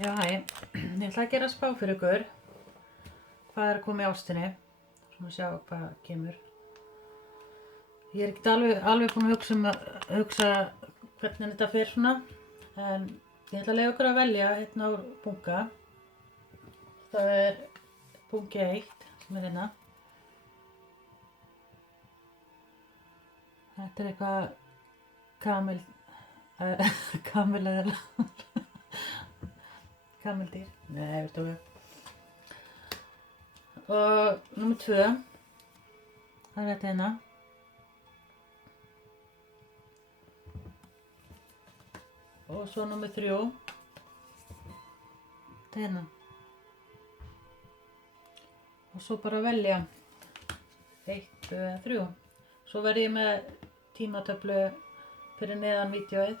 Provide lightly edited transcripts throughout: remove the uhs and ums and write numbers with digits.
Já, hæ. Ég ætla að gera spá fyrir ykkur. Hvað er að koma í ástinni? Svona sjá hvað kemur. Ég er ekkert alveg búin að hugsa hvernig þetta fer svona. En ég ætla að leyfa ykkur að velja einn úr bunka. Það er bunki 1 sem er hérna. Þetta er eitthvað kameldýr. Nei, veistu hvað. Og númer 2. Það er þetta hérna. Og svo númer 3. Þetta hérna. Og svo bara velja 1, 2, 3. Svo verð ég með tímatöflu fyrir neðan vídeóið.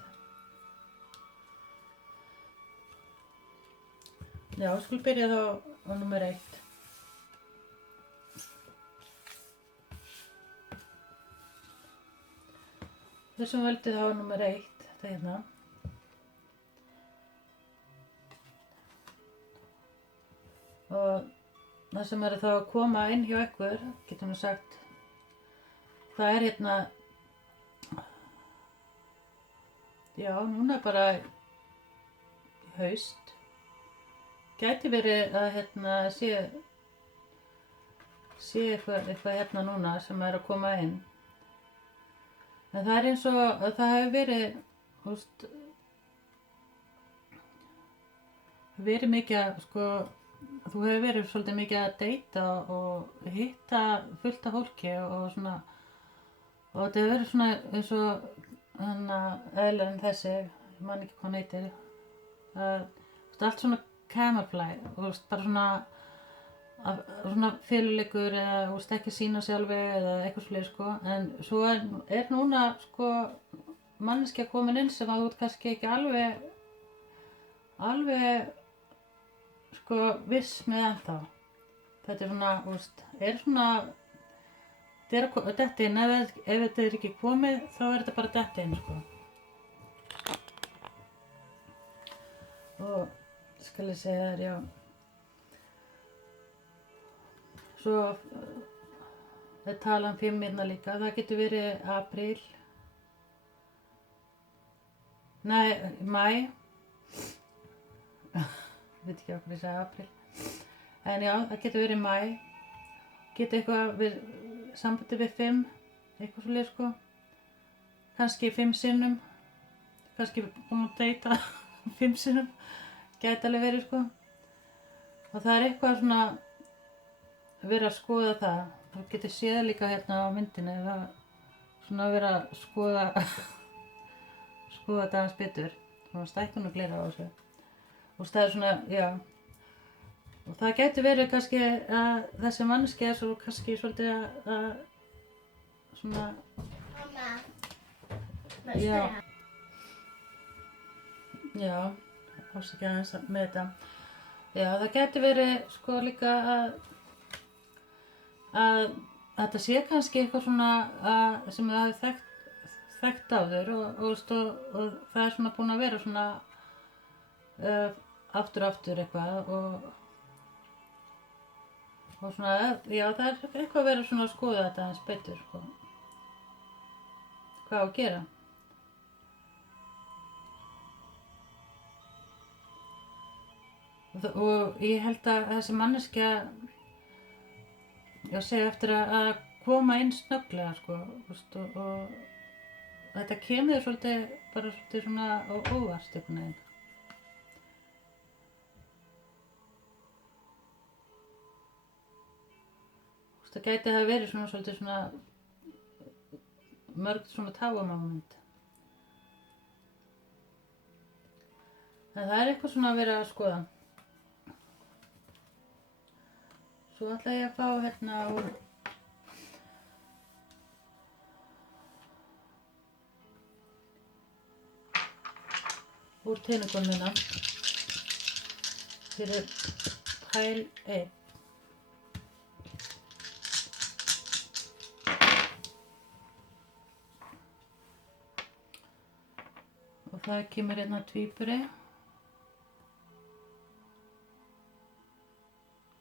Já, skulum byrja þá á númer 1. Þessum veldi þá á númer 1, þetta hérna. Og það sem er þá að koma inn hjá ykkur, getum við sagt, það er hérna, já, núna bara í haust. Gæti verið að hérna sé eitthvað hérna núna sem er að koma inn. En það er eins og að það hefur verið mikið að, sko, þú hefur verið svolítið mikið að deyta og hitta fullt af fólki og svona, og þetta hefur verið svona eins og eðlarinn þessi, ég man ekki hvað hann heitir, allt svona camouflage, bara svona feluleikur eða ekki sýna sjálfi eða eitthvað svoleiðis, sko. En svo er núna, sko, manneskja komin inn sem að þú ert kannski ekki alveg sko viss með ennþá. Þetta er svona, þetta er að detta inn. Ef þetta er ekki komið, þá er þetta bara að detta inn, sko. Og skal ég segja þér, já. Svo er talan 5 hérna líka. Það getur verið apríl. Nei, maí. Ég veit ekki okkur ég sagði apríl. En já, það getur verið maí. Getur eitthvað verið sambandi við 5. Eitthvað svoleiðis, sko. Kannski 5 sinnum. Kannski búin að deyta 5 sinnum. Gæti alveg verið, sko. Og það er eitthvað svona verið að skoða það. Þú getur séð líka hérna á myndinni. Það svona verið að skoða þetta aðeins betur. Svona stækkun og glera á þessu. Og það er svona, já. Og það gæti verið kannski að þessi manneskja er svo kannski svolítið að svona. Mamma, Já. Já, ásækja aðeins með þetta. Já, það gæti verið sko líka að þetta sé kannski eitthvað svona sem það hefur þekkt áður og það er svona búin að vera svona aftur eitthvað og svona, já, það er eitthvað að vera svona að skoða þetta aðeins betur, sko. Hvað á að gera? Og ég held að þessi manneskja, ég segi eftir að koma inn snögglega, sko, og þetta kemur bara svolítið svona á óvart einhvern veginn. Það gæti hafa verið svona svolítið svona mörg svona táfamóment. En það er eitthvað svona að vera að skoða. Svo ætla ég að fá hérna úr teningununa fyrir pæl 1. Og það kemur hérna tvíburi.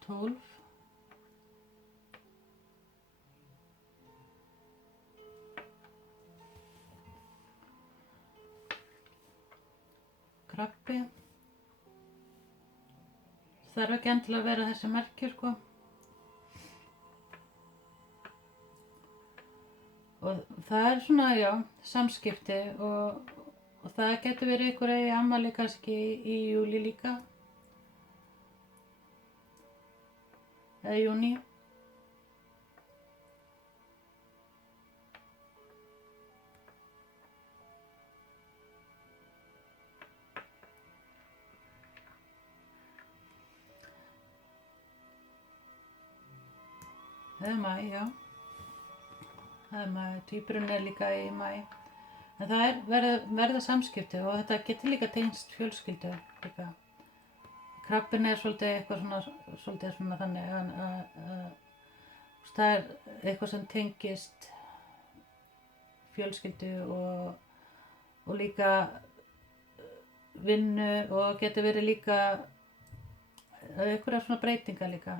12. Krabbi. Þarf ekki endilega að vera þessi merki, sko. Og það svona, já, samskipti og það getur verið ykkur eigi afmæli kannski í júlí líka. Eða júní. Eða maí, já. Það maí, tvíburinn líka í maí. En það verða samskipti og þetta getur líka tengst fjölskyldu líka. Krabbinn svolítið eitthvað svona þannig að það eitthvað sem tengist fjölskyldu og líka vinnu og getur verið líka einhverja svona breytingar líka.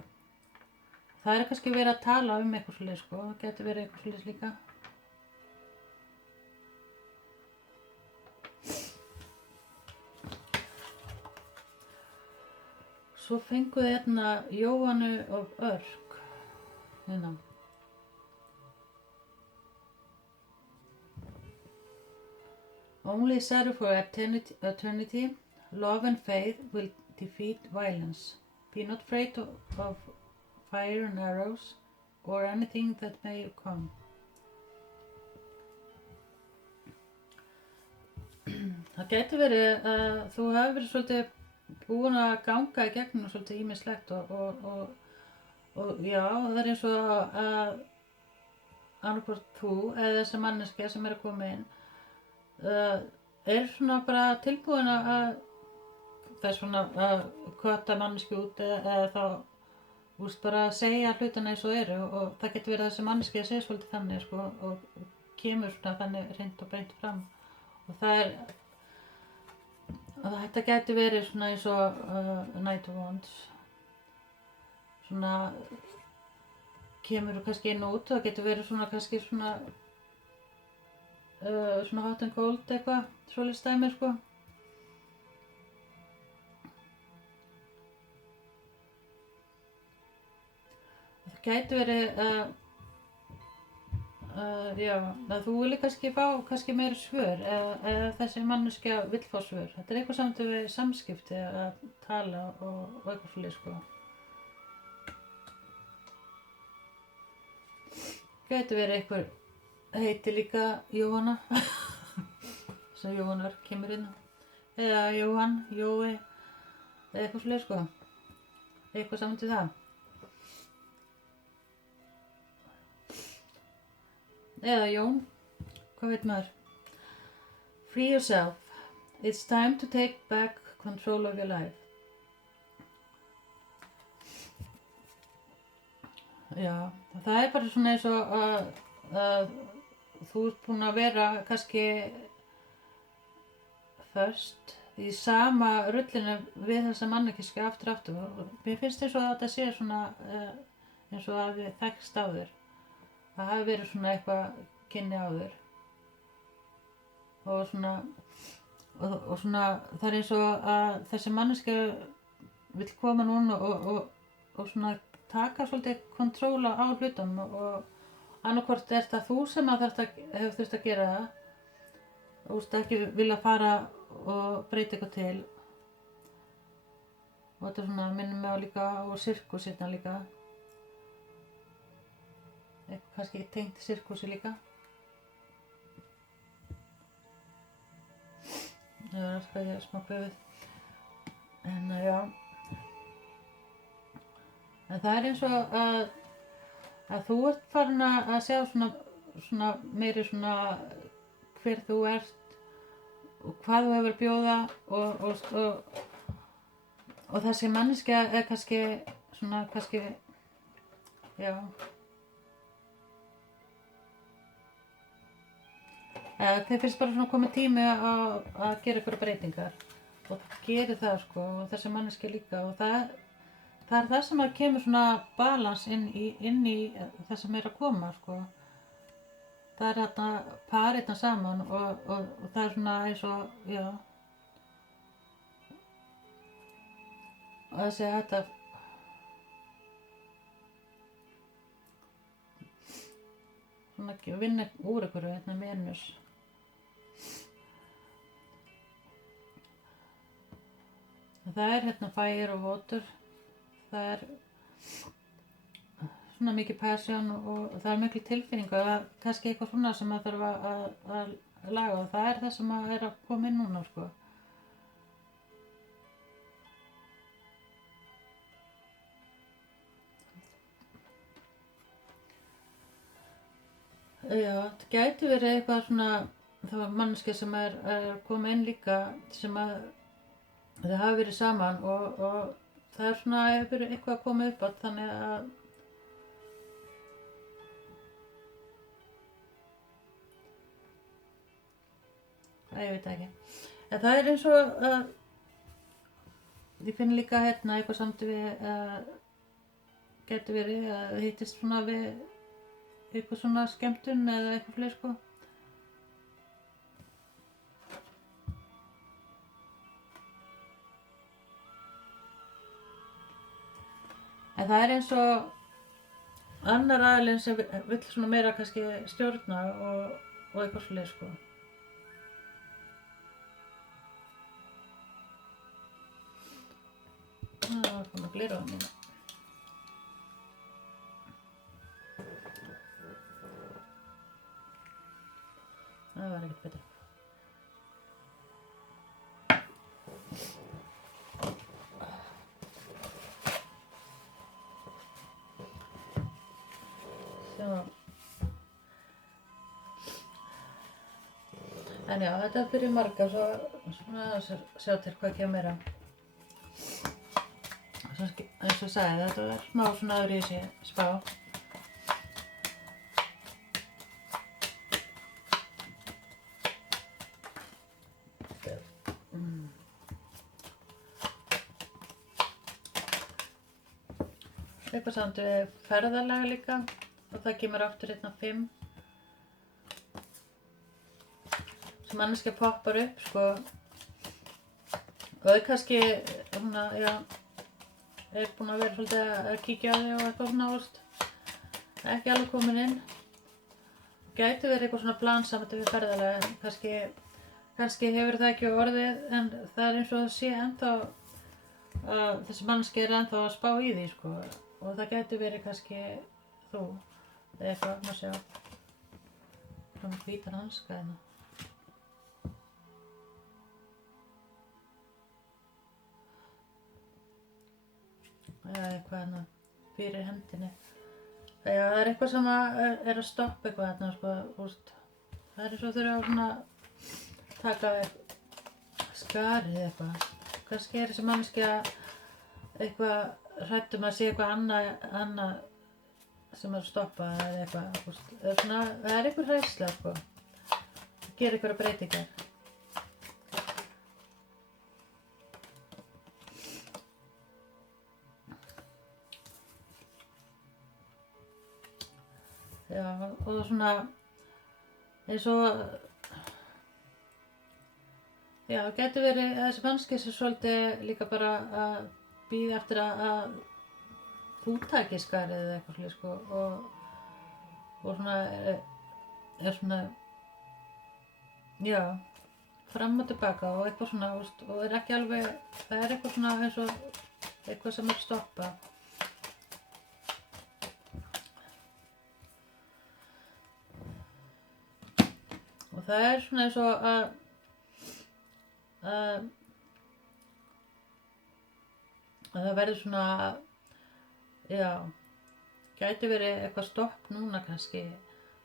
Það kannski verið að tala eitthvað svoleiðis, sko, getur verið eitthvað svoleiðis líka. Svo fenguð hérna Jóhannu of Örk. Hérna. Only sorrow for eternity, love and faith will defeat violence. Be not afraid of fire and arrows or anything that may come. Það getur verið að þú hefur verið svolítið búin að ganga í gegnum svolítið ýmislegt og já, það eins og að annarkvort þú eða þessi manneskja sem að koma inn svona bara tilbúin að það svona að kvötta manneskju út eða þá bara að segja hlutina eins og eru og það getur verið að þessi manneskja segja svolítið þannig, sko, og kemur svona þannig hreint og beint fram og þetta getur verið svona eins og Knight of Wands. Svona kemur kannski inn og út, það getur verið svona kannski svona hot and cold eitthvað, svoleiðis dæmi, sko. Það getur verið já, að þú vilji kannski fá meiri svör eða þessi manneskja vill fá svör. Þetta eitthvað samt við samskipti að tala og eitthvað svoleiðis, sko. Gæti verið einhver heiti líka Jóhanna sem Jóhannar kemur inn eða Jóhann, Jói eða eitthvað svoleiðis, sko. Eitthvað samt við það. Eða Jón, hvað veit maður? Free yourself. It's time to take back control of your life. Já, það bara svona eins og að þú ert búin að vera kannski föst í sama rullinu við þessa manneskju aftur. Mér finnst eins og að þetta sé svona eins og að við þekkst áður. Það hafi verið svona eitthvað kynni áður og svona það eins og að þessi manneskja vill koma núna og svona taka svolítið kontróla á hlutum og annarkvort það þú sem að hefur þurft að gera það og ekki vilja fara og breyta eitthvað til og þetta svona minnir mig á líka á sirkus hérna líka. Kannski tengt sirkusi líka. Já, skal ég smá pröfið. En já. En það eins og að þú ert farin að sjá svona meiri svona hver þú ert og hvað þú hefur að bjóða og þessi manneskja kannski svona já. Þeir finnst bara svona komið tími að gera einhverja breytingar og gerir það, sko, og þessi manneskja líka og það það er það sem að kemur svona balans inn í það sem að koma, sko. Það er þarna parirna saman og það er svona eins og, já. Og þessi þetta svona vinna úr einhverju, hérna Venus. Það er hérna fire og water. Það er svona mikið passion og það er mikil tilfinning og kannski eitthvað svona sem maður þarf að laga og það er það sem að koma inn núna, sko. Já, það gæti verið eitthvað svona, það var manneskja sem er koma inn líka sem að þau hafa verið saman og það er svona hefur eitthvað að koma upp á þannig að ég veit ekki. En það er eins og að ég finn líka hérna eitthvað samt við gæti verið að hittist svona við eitthvað svona skemmtun eða eitthvað fleiri, sko. En það er eins og annar aðilinn sem vill svona meira kannski stjórna og eitthvað fleiri, sko. Það var komið gleraugu mína. Það var ekkert betra. En já, þetta er fyrir marga, svo svona að sjá til hvað kemur meira. Eins og sagði, þetta var smá svona öðruvísi spá. Eitthvað samt við ferðalega líka og það kemur aftur hérna 5. Sem manneskja poppar upp, sko. Og það er kannski, svona, já, er búin að vera svolítið að kíkja á þig og eitthvað svona, veist. Ekki alveg komin inn. Gæti verið eitthvað svona plansamt við ferðalega, en kannski hefur það ekki orðið, en það er eins og það sé ennþá að þessi manneskja er ennþá að spá í því, sko. Og það gæti verið kannski þú, eða eitthvað, má sjá. Svona hvítan hanska hérna. Eða eitthvað hérna fyrir hendinni. Já, það er eitthvað sem er að stoppa eitthvað hérna, sko, úst. Það er eins og þurfa að svona taka skarið eitthvað. Kannski er þessi manneskja eitthvað hrædd að sé eitthvað annað sem er að stoppa eða eitthvað, úst. Svona, það er eitthvað hræðsla, sko. Það gerir eitthvað breytingar. Já, og svona eins og já, það getur verið að þessi manneskja sé svolítið líka bara að bíða eftir að þú takir skarið eða eitthvað slíkt, sko, og svona er svona já, fram og tilbaka og eitthvað svona, veist, og er ekki alveg, það er eitthvað svona eins og eitthvað sem er að stoppa. Og það er svona eins og að það verður svona, já, gæti verið eitthvað stopp núna kannski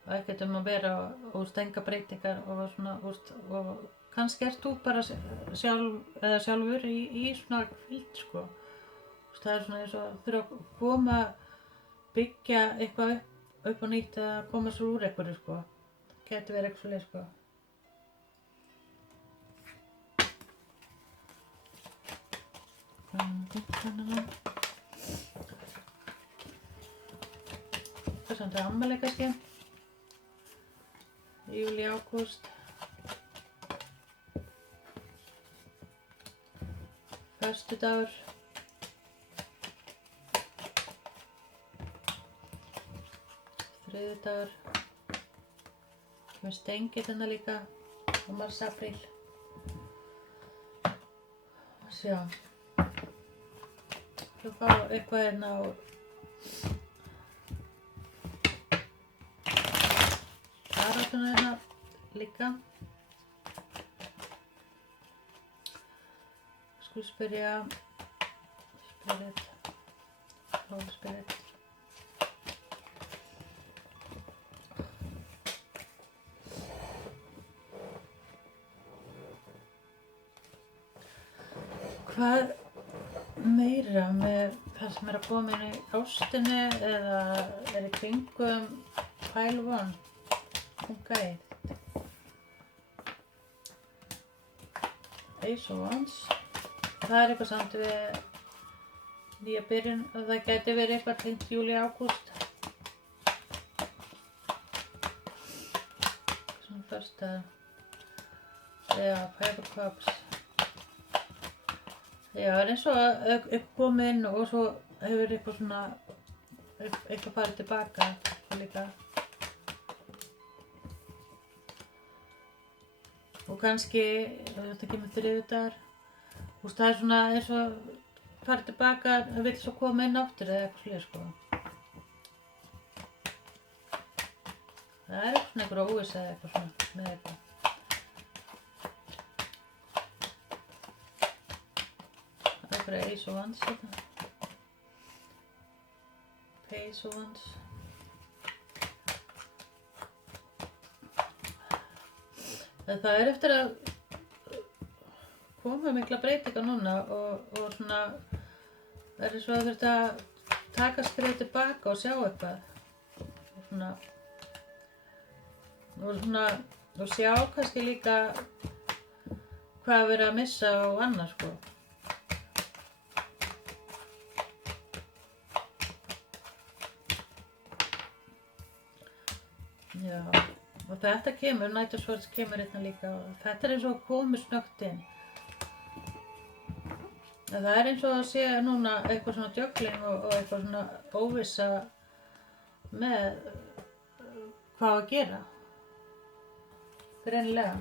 og ekkert að vera og enga breytingar og svona, og kannski ert þú bara sjálfur í svona hvíld, sko. Það er svona eins og þurfa að koma, byggja eitthvað upp á nýtt eða koma svo úr einhverju, sko. Gæti verið eitthvað svoleiðis, sko. Það er samt afmæli kannski. Júlí, ágúst. Föstudagur. Þriðjudagur. Kemur Stengill hérna líka. Og mars, apríl. Sjá. Þú fá eitthvað hérna á Baráttuna hérna líka. Skulum spyrja Spirit. Holy Spirit. Hvað meira með það sem að koma inn í ástinni eða í kringum pile one? Okay. Ace of Wands. Það eitthvað samt við nýja byrjun. Það gæti verið eitthvað tengt júlí, ágúst. Svona första. Já, Five of Cups. Já, eins og uppkomið inn og svo hefur eitthvað svona eitthvað farið tilbaka líka. Og kannski, þetta kemur þriðjudagur. Það er svona eins og farið tilbaka, vill svo koma inn aftur eða eitthvað slíkt sko. Það er svona einhver óvissa eða eitthvað svona með eitthvað. Það er Ace of Wands hérna. Page of Wands. Það er eftir að koma mikla breytingar núna og svona það er eins og að þurft að taka skref tilbaka og sjá eitthvað og sjá kannski líka hvað er verið að missa á annað sko. Já, og þetta kemur, Knight of Swords kemur hérna líka og þetta er eins og að komi snöggt inn. Það er eins og að sé núna eitthvað svona juggling og eitthvað svona óvissa með hvað að gera. Greinilega.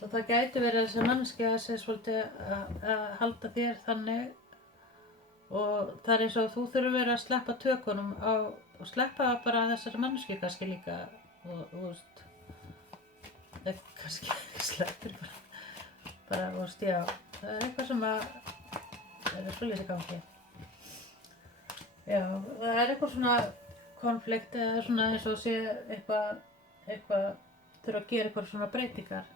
Og það gæti verið að þessi manneskja sé svolítið að halda þér þannig og það er eins og að þú þurfir verið að sleppa tökunum á og sleppa bara þessari manneskju kannski líka og þú veist kannski sleppir bara þú veist, já, það er eitthvað sem að er svolítið í gangi. Já, það er eitthvað svona konflikt eða svona eins og sé eitthvað þurfa að gera eitthvað svona breytingar.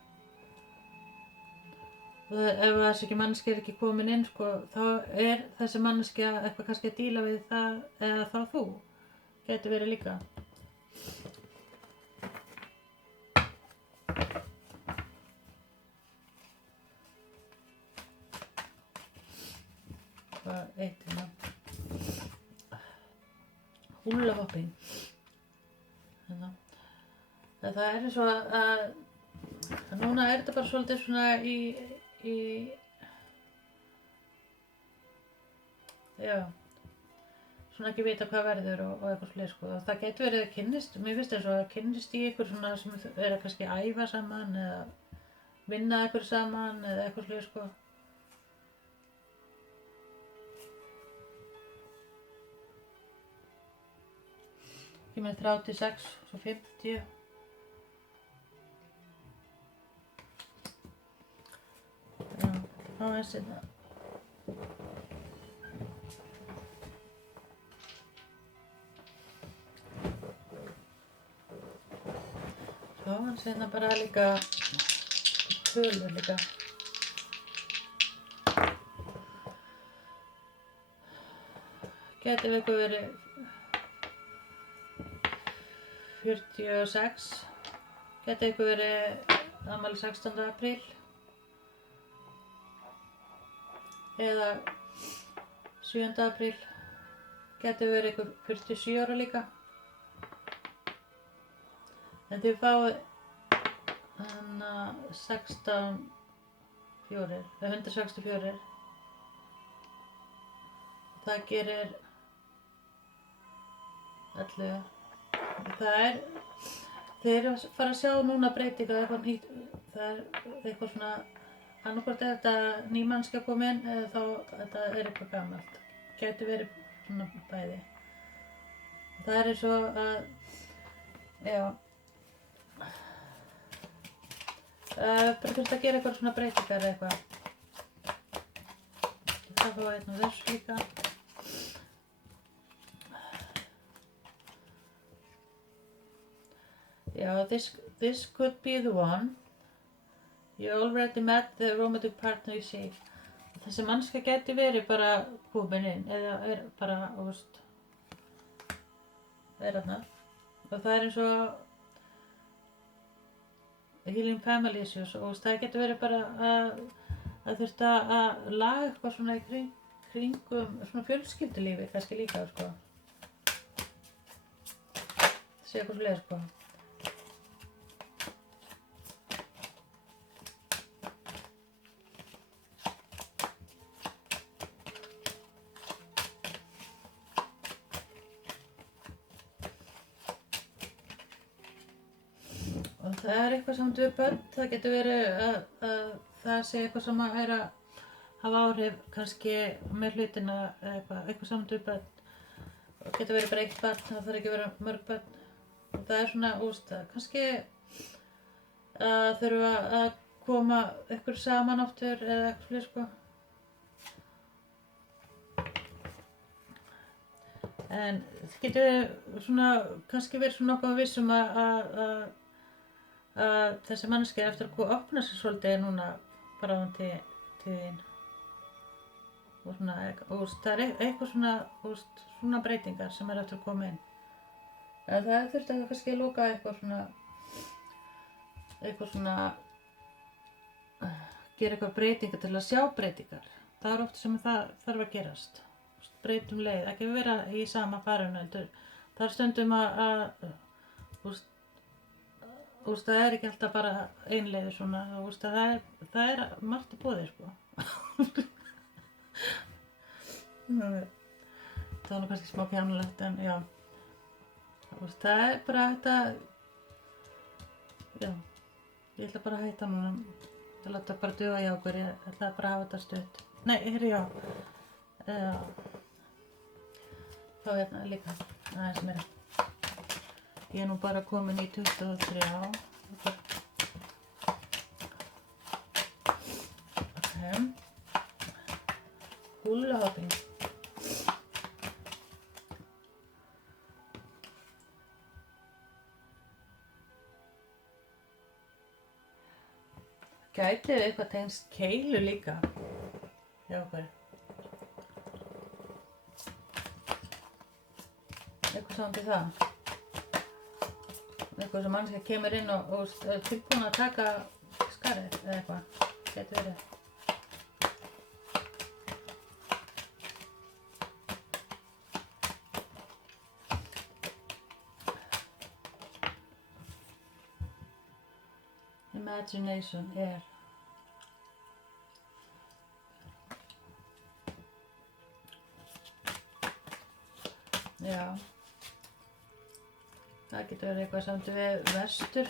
Og ef þessi ekki manneskja er ekki komin inn sko, þá er þessi manneskja eitthvað kannski að díla við það eða þá þú. Gæti verið líka. Hvað eitt hérna? Húllahopping. Hérna. Það er eins og að núna er þetta bara svolítið svona já. Svona ekki vita hvað verður og eitthvað slið sko. Og það getur verið að kynnist, mér finnst eins og að kynnist í ykkur svona sem er að kannski æfa saman eða vinna ykkur saman eða eitthvað slið sko. Kemur 36 og svo 50. Já, þá er þetta. Já, hann segna bara líka tölur líka. Gæti eitthvað verið 46. Gæti eitthvað verið afmæli 16. apríl. Eða 7. apríl. Gæti verið ykkur 47 ára líka. En þið fáið 164. Það gerir 11. Þið eru að fara að sjá núna breytinga, eitthvað nýtt. Það eitthvað svona, annarkvort þetta ný mannskja komið inn eða þá þetta eitthvað gamalt. Gæti verið svona bæði. Það eins og að, já, bara þurft að gera eitthvað svona breytingar eða eitthvað. Það fá einn og þessu líka. Já, this could be the one. You already met the romantic partner you see. Þessi mannska gæti verið bara komin inn eða bara, þarna. Og það eins og healing family issues og það getur verið bara að þurft að laga eitthvað svona í kringum svona fjölskyldulífi kannski líka, sko. Það sé eitthvað svoleiðis, sko. Og það eitthvað samt við börn, það getur verið að það sé eitthvað sem að hafa áhrif kannski með hlutina eða eitthvað samt við börn. Það getur verið bara eitt barn, það þarf ekki að vera mörg börn. Og það svona, kannski þurfa að koma ykkur saman aftur eða eitthvað slíkt, sko. En það getur svona, kannski verið svona nokkuð vissum að þessi manneskja eftir að opna sig svolítið núna bráðum til þín. Og svona, það eitthvað svona, svona breytingar sem eftir að koma inn. En það þurfti að kannski að loka eitthvað svona, gera eitthvað breytingar til að sjá breytingar. Það oft sem það þarf að gerast. Breytum leið, ekki vera í sama farinu, heldur. Það stundum það ekki alltaf bara ein leið svona, það margt í boði, sko. Það var nú kannski smá kjánulegt, en já. Það bara þetta, já, ég ætla bara að hætta núna. Ég láta bara duga hjá okkur, ég ætla bara að hafa þetta stutt. Nei, já. Þá hérna líka, aðeins meira. Ég nú bara komin í 23 á. Ok. Hula hopping. Gæti eitthvað tengst keilu líka hjá okkur. Eitthvað saman til það. Eitthvað sem mannskja kemur inn og tilbúin að taka skarið eða eitthvað. Gæti verið. Imagination, yeah. Já. Það getur verið eitthvað samt við vestur.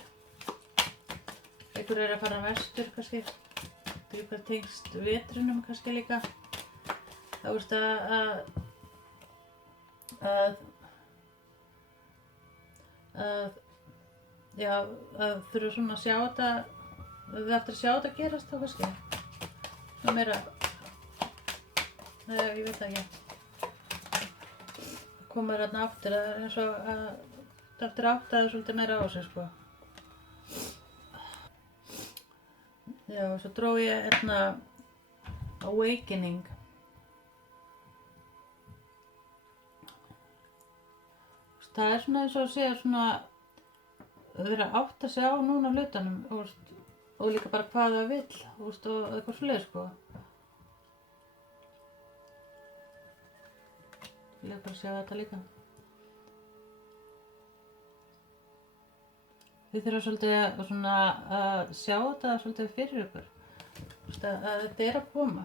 Einhver að fara vestur kannski. Það er eitthvað tengst vetrunum kannski líka. Það að þurfa svona að sjá þetta, þið eftir að sjá þetta gerast þá kannski. Það meira, nei, ég veit það ekki. Það komur þarna aftur, það eins og að það eftir að átta það svolítið meira á sig, sko. Já, svo dró ég hérna Awakening. Það svona eins og að segja svona vera átt að segja á núna hlutunum og líka bara hvað það vill og eitthvað svoleiðis, sko. Ég bara sjá þetta líka. Þið þurfa svolítið að sjá þetta svolítið fyrir ykkur. Að þetta að koma.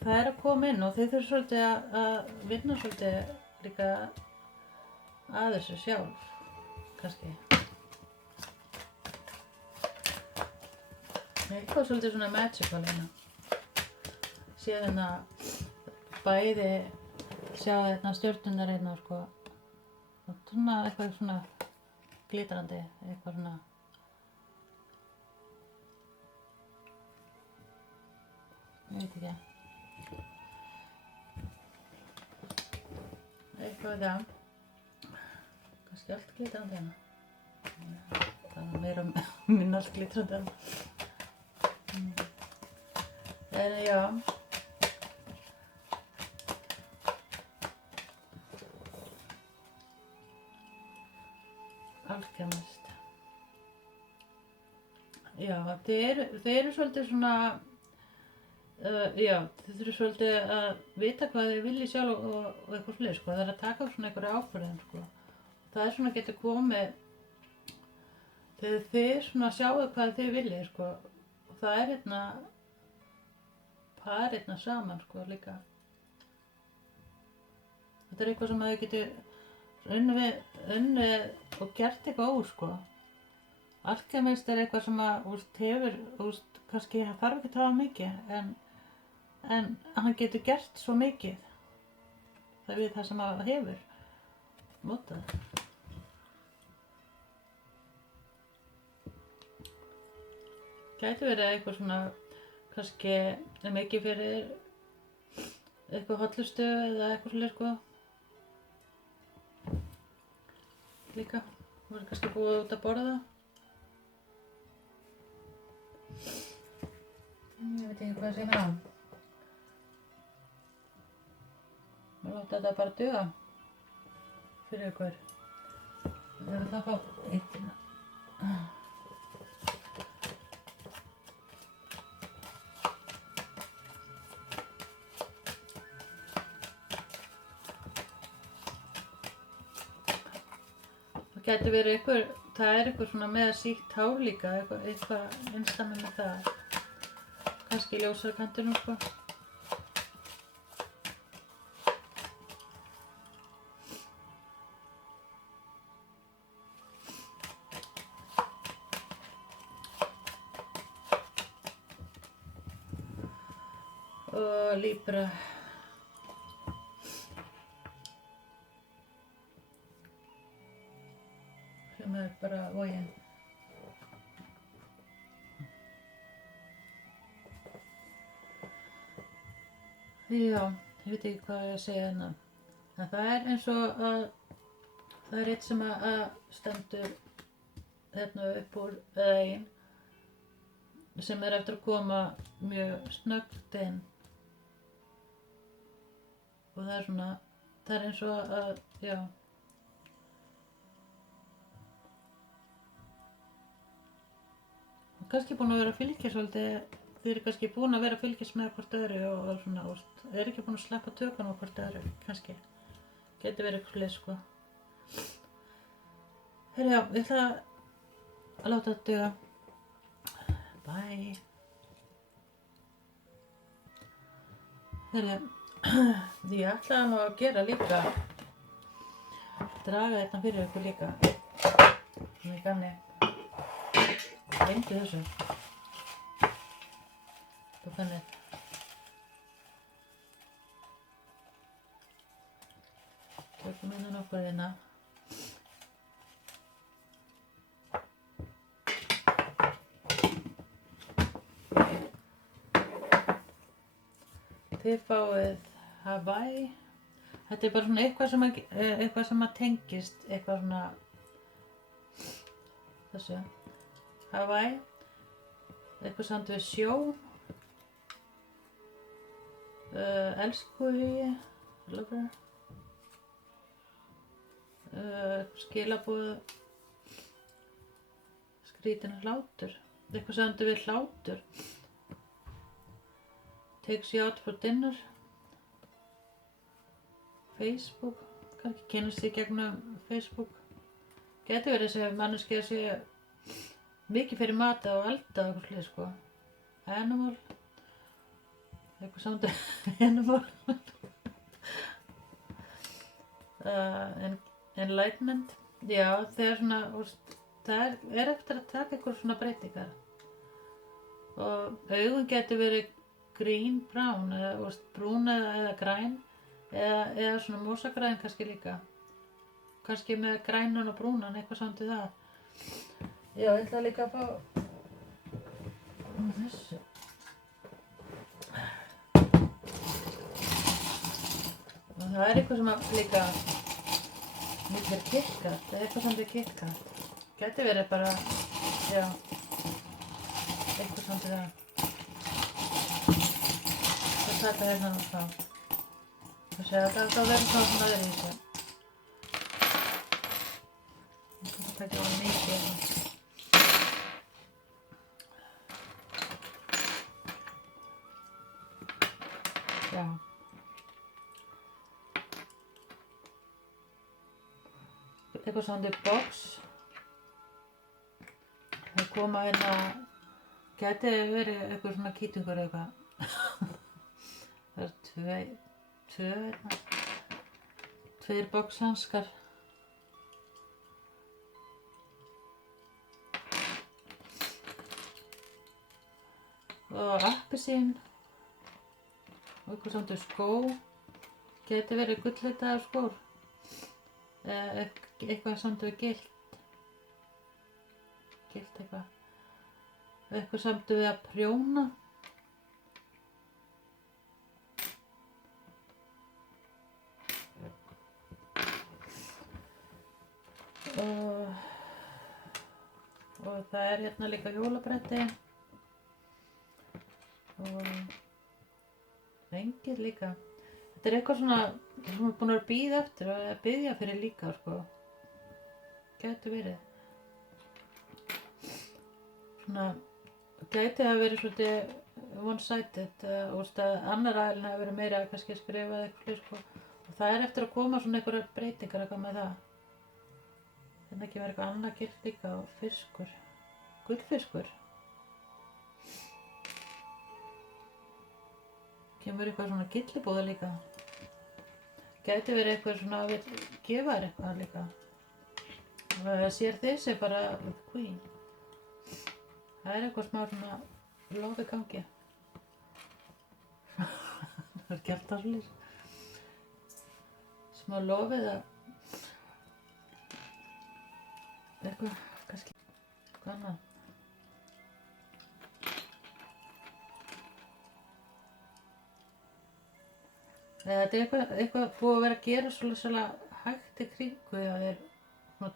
Það að koma inn og þið þurfa svolítið að vinna svolítið líka að þessu sjálf, kannski. Eitthvað svolítið svona magical hérna. Séð hérna bæði, sjá hérna stjörnurnar hérna sko. Og svona eitthvað svona glitrandi, eitthvað svona. Ég veit ekki. Eitthvað það. Kannski allt glitrandi hérna. Það er meira minn allt glitrandi hérna. En já. Alkemist. Já, þeir eru svolítið svona, já, þeir þurfa svolítið að vita hvað þeir vilja sjálf og eitthvað fleiri, sko. Það er að taka svona einhverja ákvörðun, sko. Það er svona getur komið þegar þið svona sjáu hvað þið viljið, sko. Og það er par saman, sko, líka. Þetta er eitthvað sem þið getur unnið og gert eitthvað úr, sko. Alkemist er eitthvað sem að, hefur, kannski hann þarf ekki að hafa mikið, en hann getur gert svo mikið. Það er við það sem hann hefur mótað. Gæti verið eitthvað svona, kannski mikið fyrir eitthvað hollustu eða eitthvað svolítið, sko. Líka, þú verður kannski búið út að borða. Ég veit ekki hvað að segja með það. Við láta þetta bara duga fyrir ykkur. Við erum það að fá eitt. Það gæti verið það er eitthvað svona með sítt hár líka, eitthvað einstæmi með það. Kannski ljósara kantinum, sko. Og Libra. Sem er bara vogin. Já, ég veit ekki hvað ég að segja hérna. En það er eins og að það er eitt sem að stendur hérna upp úr ein sem er eftir að koma mjög snöggt inn. Og það er svona, það er eins og að, já. Og kannski búin að vera að fylgja svolítið. Þið eru kannski búin að vera að fylgjast með hvort öðru og svona, er ekki búin að sleppa tökunum á hvort öðru, kannski. Geti verið eitthvað leið, sko. Herra, já, ég ætla að láta þetta duga. Bye. Herra, ég ætlaði nú að gera líka, draga þetta fyrir ykkur líka. Svona í gamni. Gleymdi þessu. Og þannig tökum við nokkuð hérna. Þið fáið Hawaii. Þetta er bara svona eitthvað sem að tengist, eitthvað svona þessu. Hawaii. Eitthvað samt við sjó. Elskuhugi, lover, skilaboð, skrítin hlátur, eitthvað samt við hlátur, takes you out for dinner, Facebook, kannski kynnast í gegnum Facebook. Gæti verið þessi manneskja sé mikið fyrir mat og elda og eitthvað slið sko. Animal, eitthvað samt animal. Enlightenment, já þegar svona, það er eftir að taka eitthvað svona breytingar. Og augun getur verið green, brown, eða brún eða græn, eða svona mósagræn kannski líka. Kannski með grænan og brúnan, eitthvað samt í það. Já, ég ætla líka að fá þessu. Og það er eitthvað sem að líka millir KitKat, það er eitthvað samt í KitKat. Gæti verið bara, já, eitthvað samt í það. Það taka hérna og þá. Það segja að það verður svona öðruvísi. Það taka alveg mikið hérna. Já. Eitthvað svona box. Það koma hérna, gæti verið eitthvað svona kýtungur eitthvað. Það er tveir boxhanskar. Og appelsín. Og eitthvað samt skó. Geti verið gullitaðar skór. Eitthvað samt við gilt. Gilt eitthvað. Eitthvað samt við að prjóna. Og það er hérna líka hjólabretti. Og rengill líka. Þetta er eitthvað svona sem er búin að bíða eftir og að biðja fyrir líka sko. Gæti verið. Svona, gæti hafa verið svolítið one-sided og annar aðilinn hafa verið meira kannski að skrifa eitthvað sko. Og það er eftir að koma svona einhverjar breytingar eitthvað með það. Þannig ekki verið eitthvað annað gilt líka og fiskur. Gullfiskur. Kemur eitthvað svona gillibúða líka. Gæti verið eitthvað svona að við gefa þér eitthvað líka. Og sér þessi bara Queen. Það er eitthvað smá svona lofi gangi. Það er gert að svolítið. Smá lofið að eitthvað, kannski eitthvað annað. Þetta er eitthvað búið að vera að gera svolítið hægt í kringu þegar þeir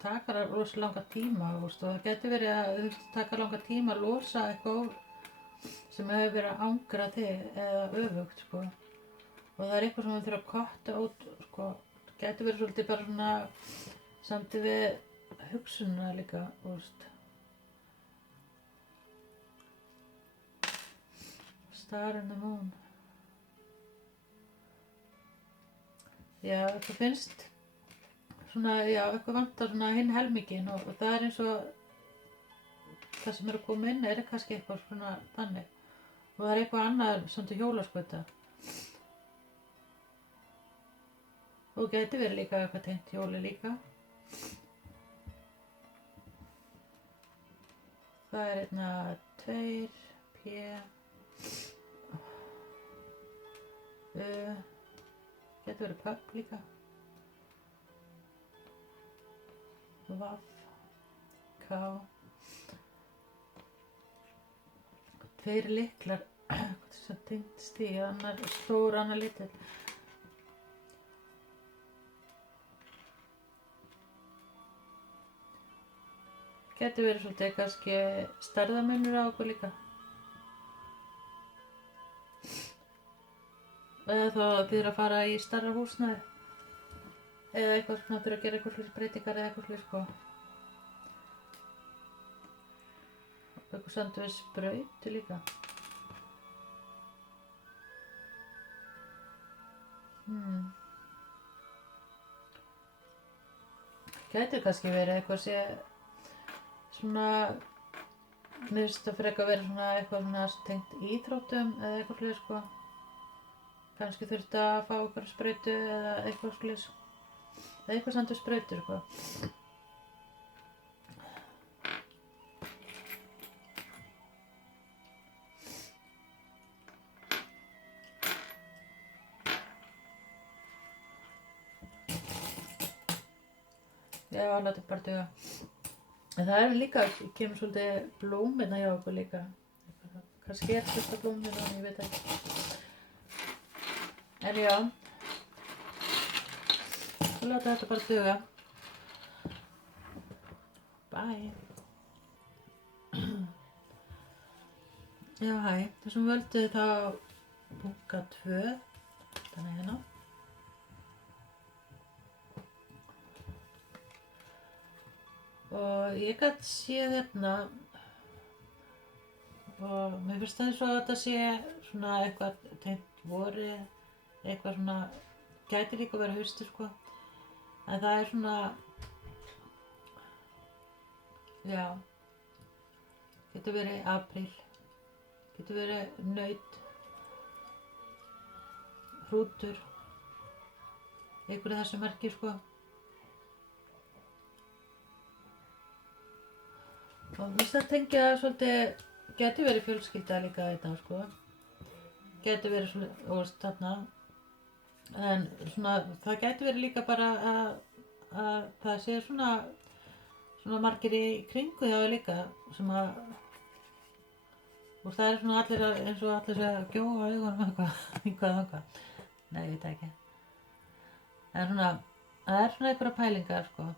taka rosa langa tíma og það getur verið að þau taka langa tíma að losa eitthvað úr sem hefur verið að angra þig eða öfugt sko. Og það er eitthvað sem þau þurfa að kotta út sko. Það getur verið svolítið bara svona samtíð við hugsunna líka Star in the Moon. Já, það finnst svona, já, eitthvað vantar svona hinn helminginn og það er eins og það sem er að koma inn er kannski eitthvað svona þannig. Og það er eitthvað annað svona hjólaskauta. Og gæti verið líka eitthvað tengt hjóli líka. Það er hérna 2, P, Gæti verið pöpp líka. Vaff, K. 2 lyklar. Þess að tengt stíð, annar stór, annar lítill. Gæti verið svolítið kannski stærðarmunur á okkur líka. Eða þá þið eru að fara í stærra húsnæði. Eða eitthvað svona þurfa að gera eitthvað slíks breytingar eða eitthvað slíks sko. Eitthvað samt við sprautu líka. Gæti kannski verið eitthvað sé svona, mér finnst það frekar verið svona eitthvað svona tengt íþróttum eða eitthvað svoleiðis sko. Kannski þurfti að fá eitthvað sprautu eða eitthvað svoleiðis. Eða eitthvað samt við sprautur sko. Já, láta bara duga. En það líka, kemur svolítið blómina hjá okkur líka. Kannski fullt af blómina, ég veit ekki. En já, svo láta þetta bara duga. Bye. Já, hæ. Þessum völdu þá bunga 2. Þannig hérna. Og ég gat séð hérna og mér finnst það eins og þetta sé svona eitthvað tengt vori, eitthvað svona, gæti líka verið hausti sko, en það er svona, já, getur verið apríl, getur verið naut, hrútur, einhverju þessu merki sko. Og mér finnst það tengja svolítið, geti verið fjölskylda líka í dag sko, geti verið svolítið, og þarna, en svona það geti verið líka bara að það sé svona margir í kringu hjá þau líka sem að, og það er svona allir eins og allir sé að gjóa augunum eitthvað þangað, nei ég veit ekki, en svona, það er svona einhverja pælingar sko.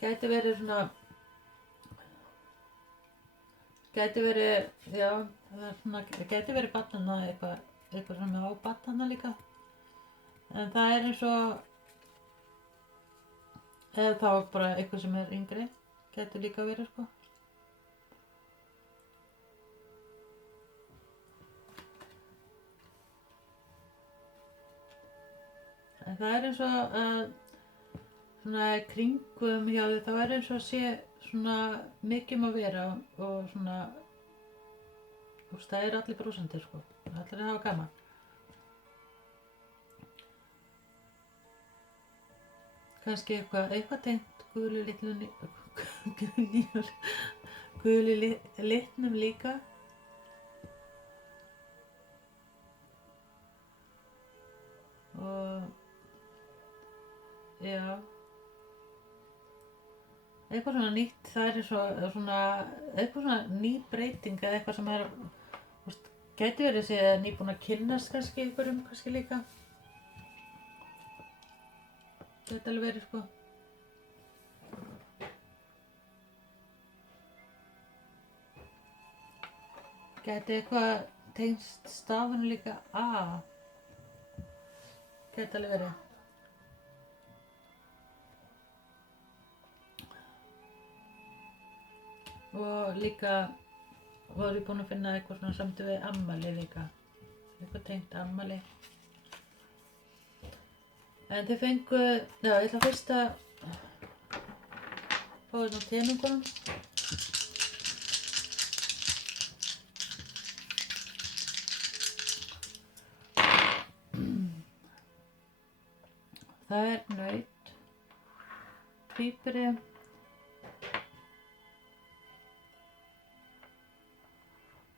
Gæti verið svona, gæti verið, já, það er svona, gæti verið barnanna eitthvað sem á barnanna líka. En það er eins og, eða þá bara eitthvað sem er yngri, gæti líka verið sko. En það er eins og svona kringum hjá þau, þá er eins og að sé svona mikið að vera og svona, það er allir brosandi sko, allir að hafa gaman. Kannski eitthvað tengt gulu litnum líka. Og já. Eitthvað svona nýtt, það er eins og svona, eitthvað svona ný breyting eða eitthvað sem er, gæti verið að sé nýbúin að kynnast kannski einhverjum kannski líka. Gæti alveg verið sko. Gæti eitthvað tengst stafinu líka A. Gæti alveg verið. Og líka voru ég búin að finna eitthvað svona samt við afmæli líka. Eitthvað tengt afmæli. En þið fengu, já ég ætla fyrst að fá hérna teningunum. Það er naut, tvíburi,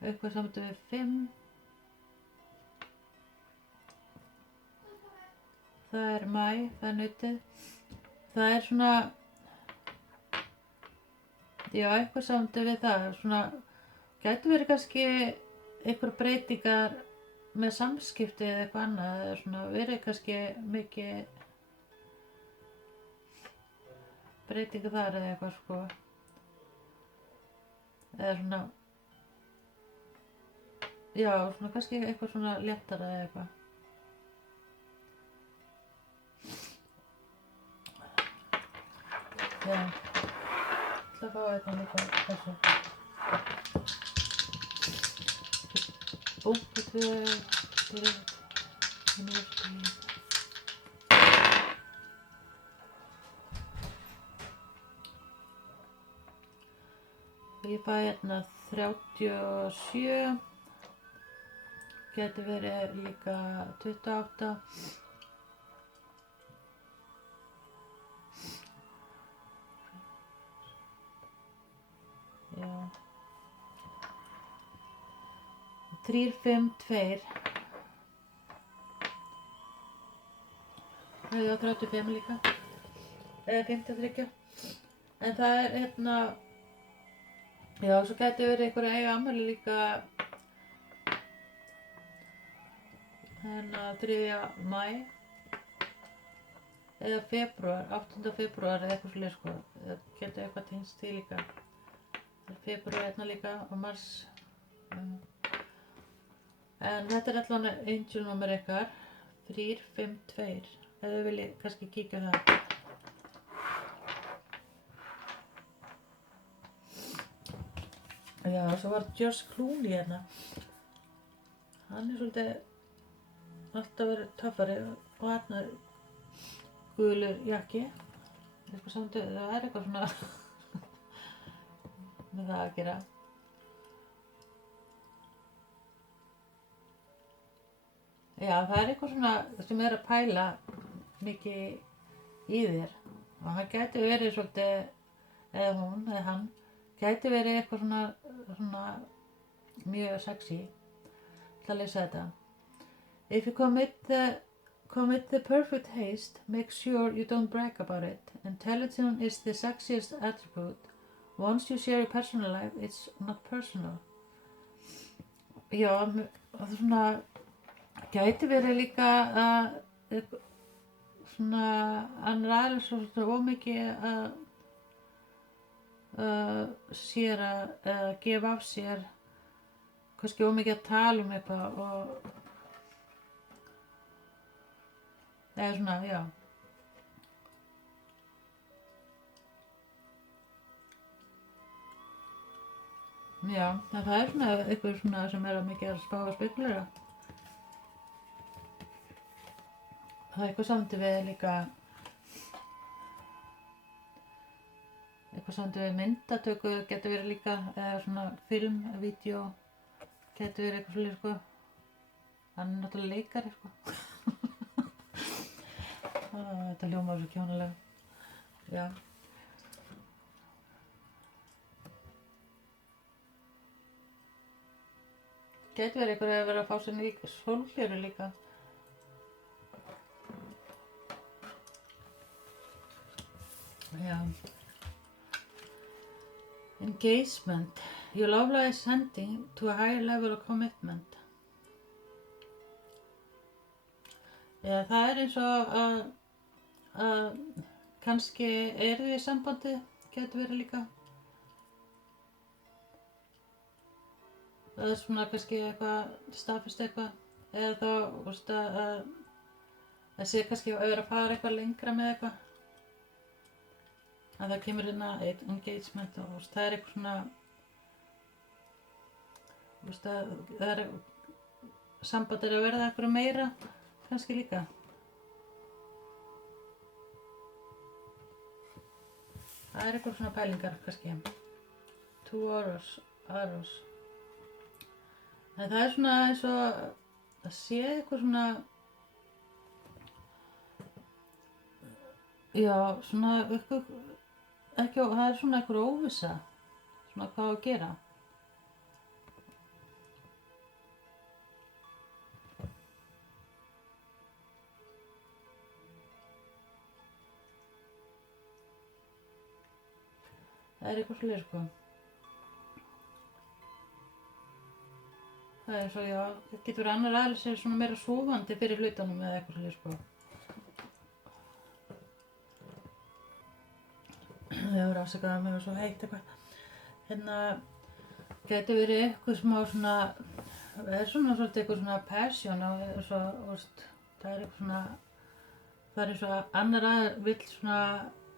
eitthvað samt við 5. Það er mæ, það er nautið. Það er svona, já eitthvað samt við það, svona, gæti verið kannski einhver breytingar með samskipti eða eitthvað annað, eða svona verið kannski mikið breytingar þar eða eitthvað sko. Eða svona, já, svona kannski eitthvað svona léttara eða eitthvað. Já, ég ætla að fá eitthvað líka þessu. Bunga 2, Ég fæ hérna 37, getur verið líka 28. Já. 3, 5, 2. Það er 35 líka. Eða 53. En það er hérna, já, svo getur verið einhver að eiga afmæli líka hérna 3. maí eða febrúar, 8. febrúar eða eitthvað svoleiðis sko. Það getur eitthvað tengst því líka. Febrúar hérna líka og mars. En þetta er allan angel nummer ykkar, 3, 5, 2. Ef þið viljið kannski kíkja það. Já, svo var George Clooney hérna. Hann er svolítið alltaf verið töffari og hérna er gulur jakki. Eitthvað samt, það er eitthvað svona með það að gera. Já, það er eitthvað svona sem er að pæla mikið í þér og hann gæti verið svolítið, eða hún, eða hann, gæti verið eitthvað svona mjög sexy. Ég ætla að lesa þetta. If you commit the perfect haste, make sure you don't brag about it. Intelligence is the sexiest attribute. Once you share your personal life, it's not personal. Já, það er svona gæti verið líka að svona hann er aðeins svolítið ómikið að sér að gefa af sér, kannski ómikið að tala eitthvað og eða svona, já. Já, það er svona eitthvað svona sem er að mikið að spá að spekulera. Það er eitthvað samtíð við líka, eitthvað samtíð við myndatöku getur verið líka, eða svona film, vídeó, getur verið eitthvað svolítið sko. Hann er náttúrulega leikari sko. Þetta hljómar svo kjánalega. Já. Getur verið eitthvað að vera að fá sér sólgleru líka. Já. Engagement. Your love life is heading to a higher level of commitment. Já, það er eins og að kannski eru þið í sambandi, getur verið líka. Það er svona kannski eitthvað, staðfest eitthvað, eða þá, veist að sé kannski að vera að fara eitthvað lengra með eitthvað. Að það kemur hérna engagement og það er eitthvað svona, veist að það er samband að verða eitthvað meira, kannski líka. Það er eitthvað svona pælingar kannski. 2 arrows. En það er svona eins og að sé eitthvað svona, já, svona eitthvað, ekki, það er svona eitthvað óvissa, svona hvað að gera. Það er eitthvað svolítið sko. Það er svo, já, það getur verið annar aðeins sem er svona meira sofandi fyrir hlutunum eða eitthvað svolítið sko. Það hefur afsakað að mér var svo heitt eitthvað. Hérna getur verið eitthvað smá svona, það er svona svolítið eitthvað svona passion og svo, veist, það er eitthvað svona, það er eins og annar aðeins vill svona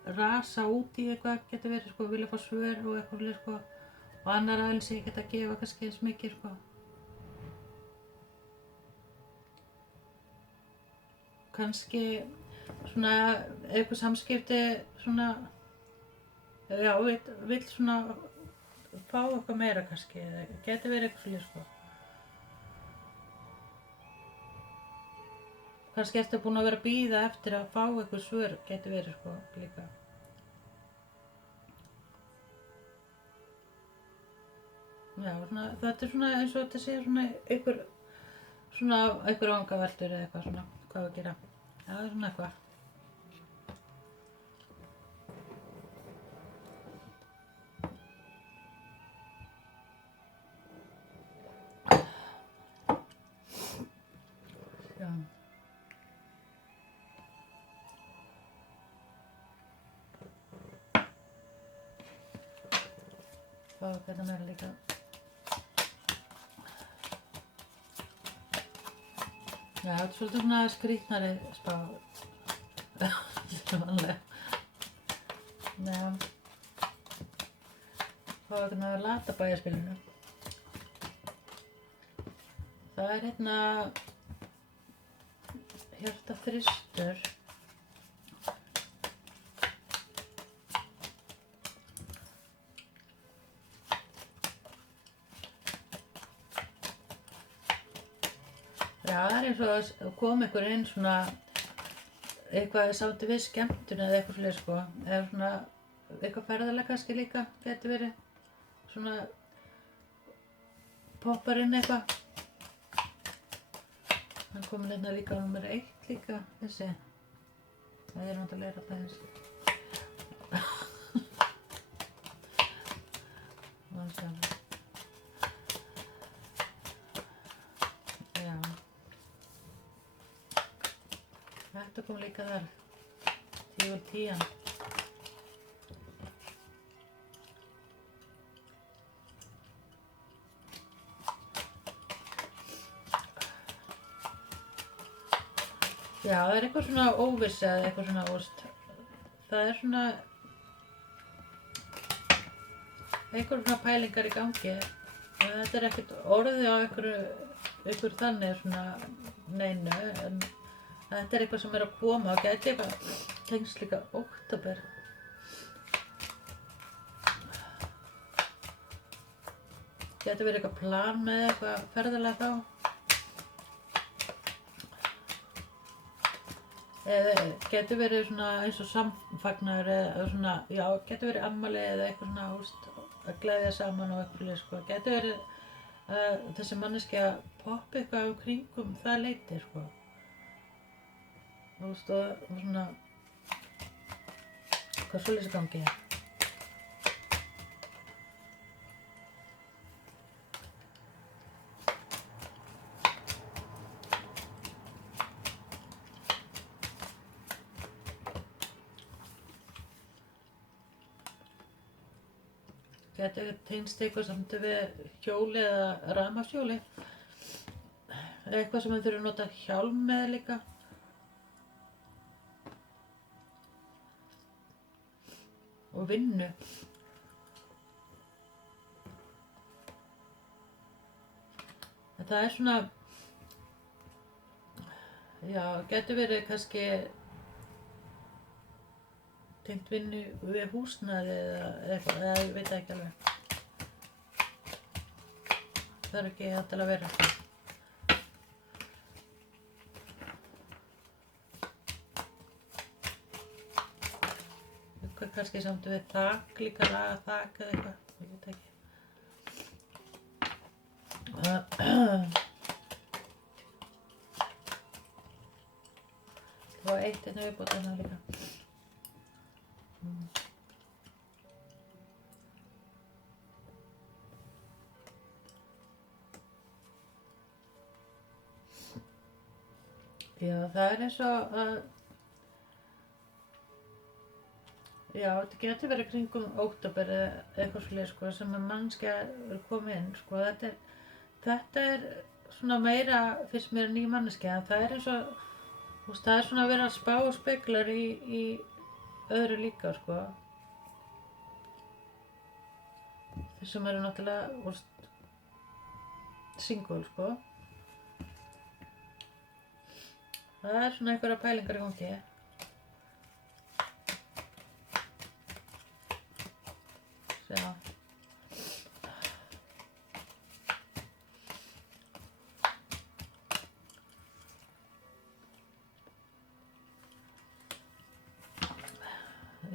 rasa út í eitthvað, getur verið sko, vilja fá svör og eitthvað svolítið sko, og annar aðeins ég geta að gefa kannski eins mikið sko. Kannski svona eitthvað samskipti svona, já, vill svona fá eitthvað meira kannski, eða geti verið eitthvað svolítið sko. Kannski ertu búin að vera að bíða eftir að fá eitthvað svör, geti verið sko líka. Já, svona, þetta svona eins og þetta sé svona einhver vangaveltur eða eitthvað svona, hvað að gera. Já, það svona eitthvað. Já. Fá þetta meira líka. Já, þetta svolítið svona skrýtnari spá. Vanlega. Já. Fá þetta Latabæjarspilinu. Það hérna hjartaþristur. Já, það eins og að koma einhver inn svona eitthvað sátti við skemmtun eða eitthvað svolítið sko, eða svona eitthvað ferðalag kannski líka, geti verið svona poppar inn eitthvað. Hann komin hérna líka á númer 1 líka, þessi. Það náttúrulega alltaf þessi. Já. Þetta kom líka þar. 10/10. Já, það eitthvað svona óvissa eða eitthvað svona úst. Það svona einhver svona pælingar í gangi. Þetta ekkert orðið á einhver þannig svona neinu, en þetta eitthvað sem að koma og gæti eitthvað tengst líka október. Gæti verið eitthvað plan með eitthvað ferðalag þá. Eða getur verið svona eins og samfagnaður eða svona, já, getur verið afmæli eða eitthvað svona, að gleðja saman og eitthvað sko. Getur verið þessi manneskja að poppa eitthvað um kringum það leyti sko. Og svona, hvað svoleiðis í gangi. Getur tengst eitthvað samt við hjóli eða rafmagnshjóli. Eitthvað sem þau þurfa að nota hjálm með líka. Og vinnu. En það svona, já, getur verið kannski tengt vinnu við húsnæði eða eitthvað, eða ég veit ekki alveg. Það ekki hægt til að vera. Eitthvað kannski samt við þak, líka laga þak eða eitthvað, ég veit ekki. Það var eitt hérna viðbót hérna líka. Já, það eins og að, já, þetta getur verið kringum október eða eitthvað svolítið sko, sem að manneskja komið inn sko. Þetta svona meira, finnst mér ný manneskja, það eins og, það svona að vera að spá og speklar í öðru líka sko. Þeir sem eru náttúrulega single sko. Það svona einhverja pælingar í gangi. Sjá.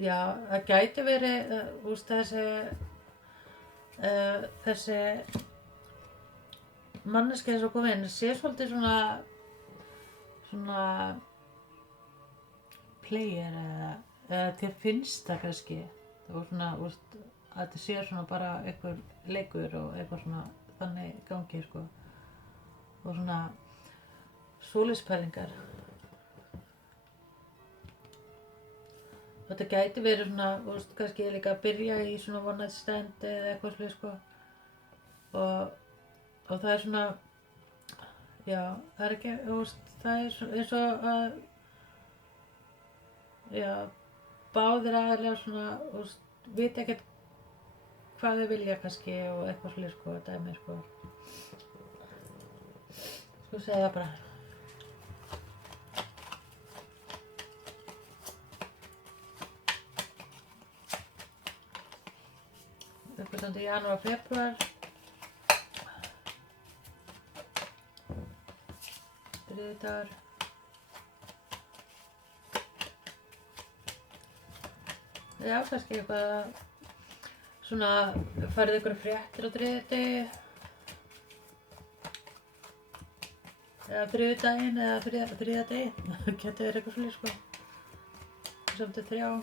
já, það gæti verið, þessi manneskja sem kom inn sé svolítið svona player eða þér finnst það kannski og svona, að þetta sé svona bara einhver leikur og eitthvað svona þannig gangi sko og svona svoleiðspælingar. Þetta gæti verið svona, kannski líka að byrja í svona one night stand eða eitthvað slið sko og það er svona, já, það er ekki, það er eins og að, já, báðir aðilar svona, vita ekkert hvað þau vilja kannski og eitthvað slið sko, dæmi sko. Sko segja það bara. Uppbyrstandi janúar, febrúar. Þriðjudagur. Já, kannski eitthvað svona, farið ykkur fréttir á þriðjudegi. Eða þriðjudaginn eða þriðjudegi. Gæti verið eitthvað svolítið sko. Samt til 3.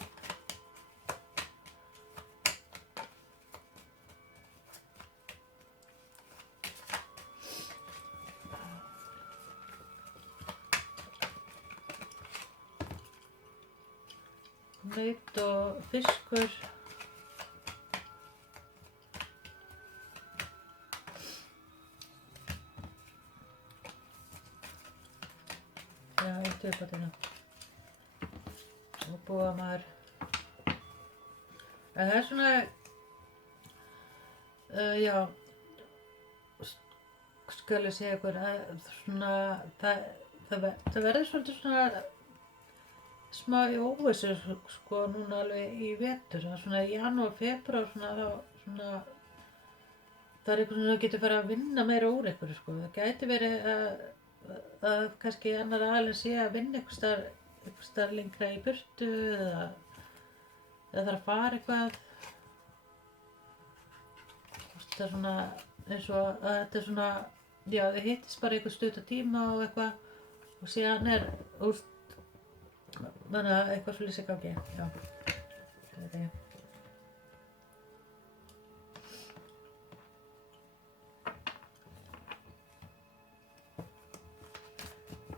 Naut og fiskur. Já, eitt uppáttina. Og búamar. En það er svona, já, skal ég segja ykkur að svona, það verður svolítið svona smá í óvissu sko núna alveg í vetur, það er svona í janúar, febrúar svona þá svona það er eitthvað sem þú getur farið að vinna meira úr einhverju sko, það gæti verið að kannski annar aðilinn sé að vinna einhvers staðar lengra í burtu eða þarf að fara eitthvað, það er svona eins og að þetta er svona, já þið hittist bara einhver stutta tíma og eitthvað og síðan er þannig að eitthvað svolítið sig gangi, já, það veit ég.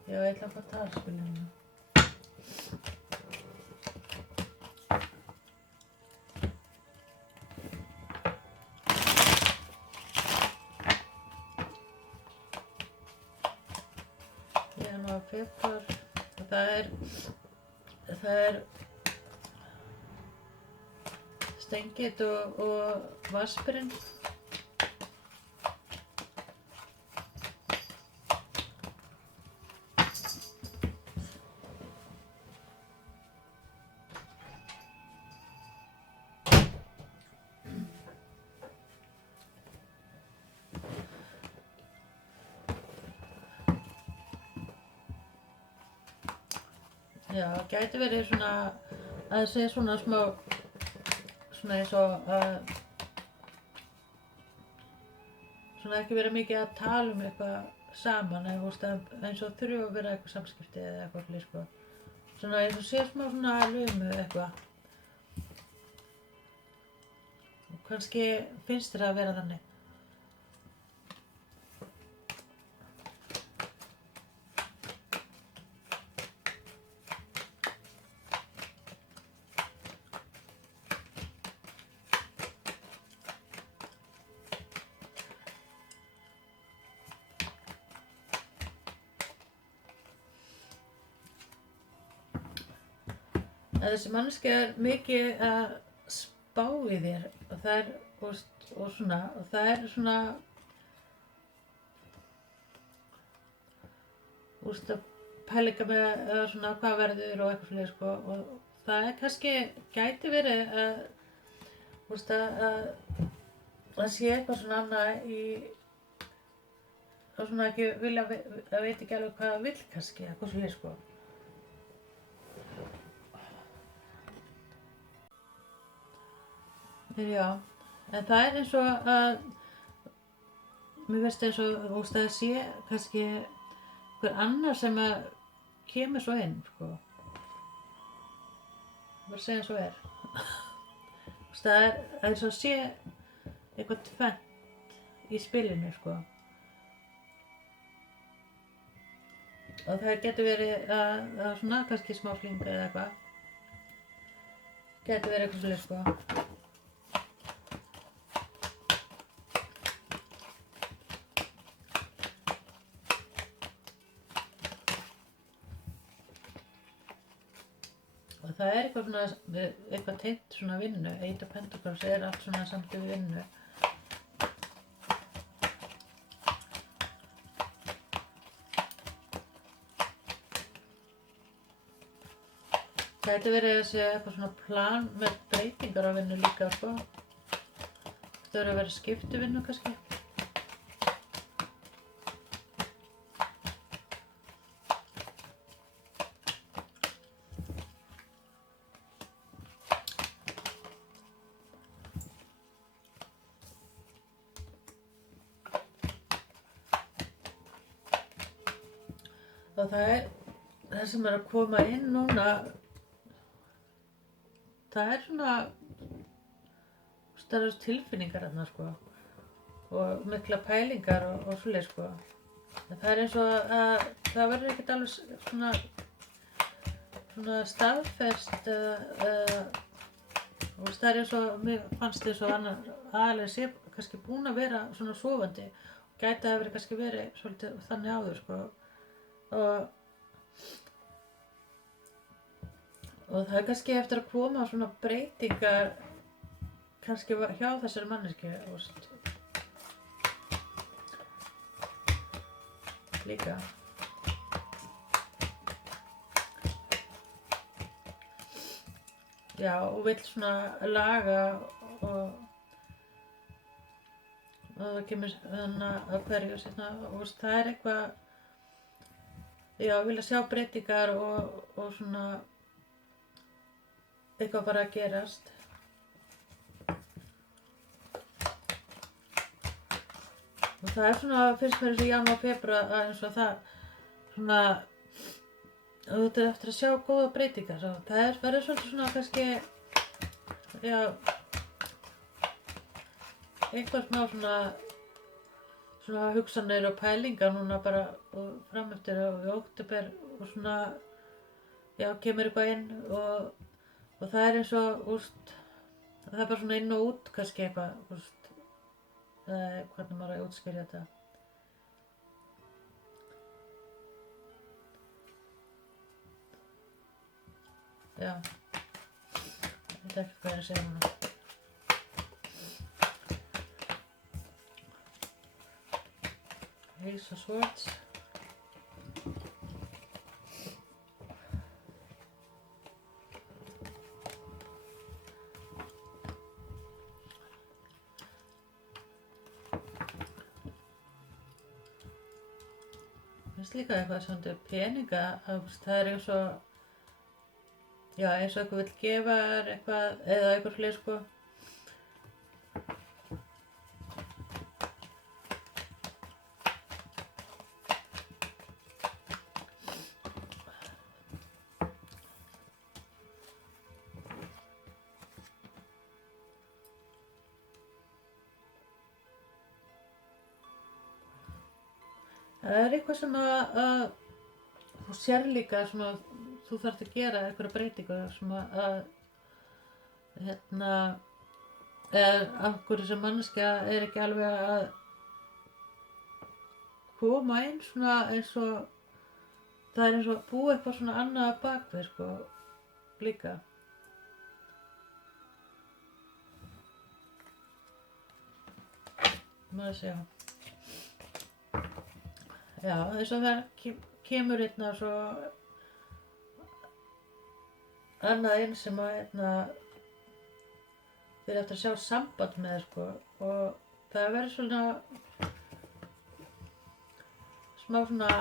Já, ég ætla að fá talspil hérna. Janúar, febrúar og það er stengið og vaspirinn. Já, gæti verið svona að það sé svona smá svona eins og svona ekki vera mikið að tala eitthvað saman eða eins og þurfa að vera eitthvað samskipti eða eitthvað slíkt sko. Svona eins og sé smá svona lumu eitthvað. Og kannski finnst þér að vera þannig. Að þessi manneskja er mikið að spá í þér og það er og það er svona að pælinga með svona hvað verður og eitthvað fyrir sko og það er kannski gæti verið að sé eitthvað svona annað í og svona ekki vilja að veit ekki alveg hvað það vill kannski eitthvað fyrir sko. Já, en það eins og að mér finnst eins og þú veist að það sé kannski einhver annar sem að kemur svo inn sko. Bara segja svo Þú veist það eins og sé eitthvað tvennt í spilinu sko. Og það getur verið að svona kannski smáfling eða eitthvað. Getur verið eitthvað svolítið sko. Og það eitthvað svona, eitthvað tengt svona vinnu. Eight of Pentacles allt svona samt við vinnu. Það getur verið að sé eitthvað svona plan með breytingar á vinnu líka sko. Það verður að vera skiptuvinnu kannski. Og það sem að koma inn núna, það svona, það eru tilfinningar þarna sko og mikla pælingar og svoleiðis sko. En það eins og að það verður ekkert alveg svona staðfest eða það eins og mér fannst eins og annar aðeins sé kannski búin að vera svona sofandi og gæti að hafa kannski verið svolítið þannig áður sko. Og það kannski eftir að koma svona breytingar kannski hjá þessari manneskju líka. Já, og vill svona laga og það kemur þannig að hverju sérna og það eitthvað, já, vilja sjá breytingar og svona eitthvað bara að gerast. Og það svona, finnst mér eins og janúar, febrúar að eins og það svona, og þetta eftir að sjá góða breytingar. Svo það verður svolítið svona kannski, já, eitthvað smá svona hugsanir og pælingar núna bara fram eftir og í október og svona, já, kemur eitthvað inn og það eins og, það bara svona inn og út kannski eitthvað, hvernig maður að útskýra þetta. Já, ég veit ekki hvað ég að segja núna. Ace of Swords. Finnst líka eitthvað svona peninga, það eins og, já, eins og eitthvað vill gefa eitthvað eða eitthvað fleiri sko. Það eitthvað sem að þú sér líka sem að þú þarft að gera einhverja breytingu sem að eða af hverju sem manneskja ekki alveg að koma inn svona eins og það eins og búa eitthvað svona annað bakvið sko líka. Maður sjá. Já, eins og það kemur einna svo annað inn sem að þeir eftir að sjá samband með sko og það verður svona smá svona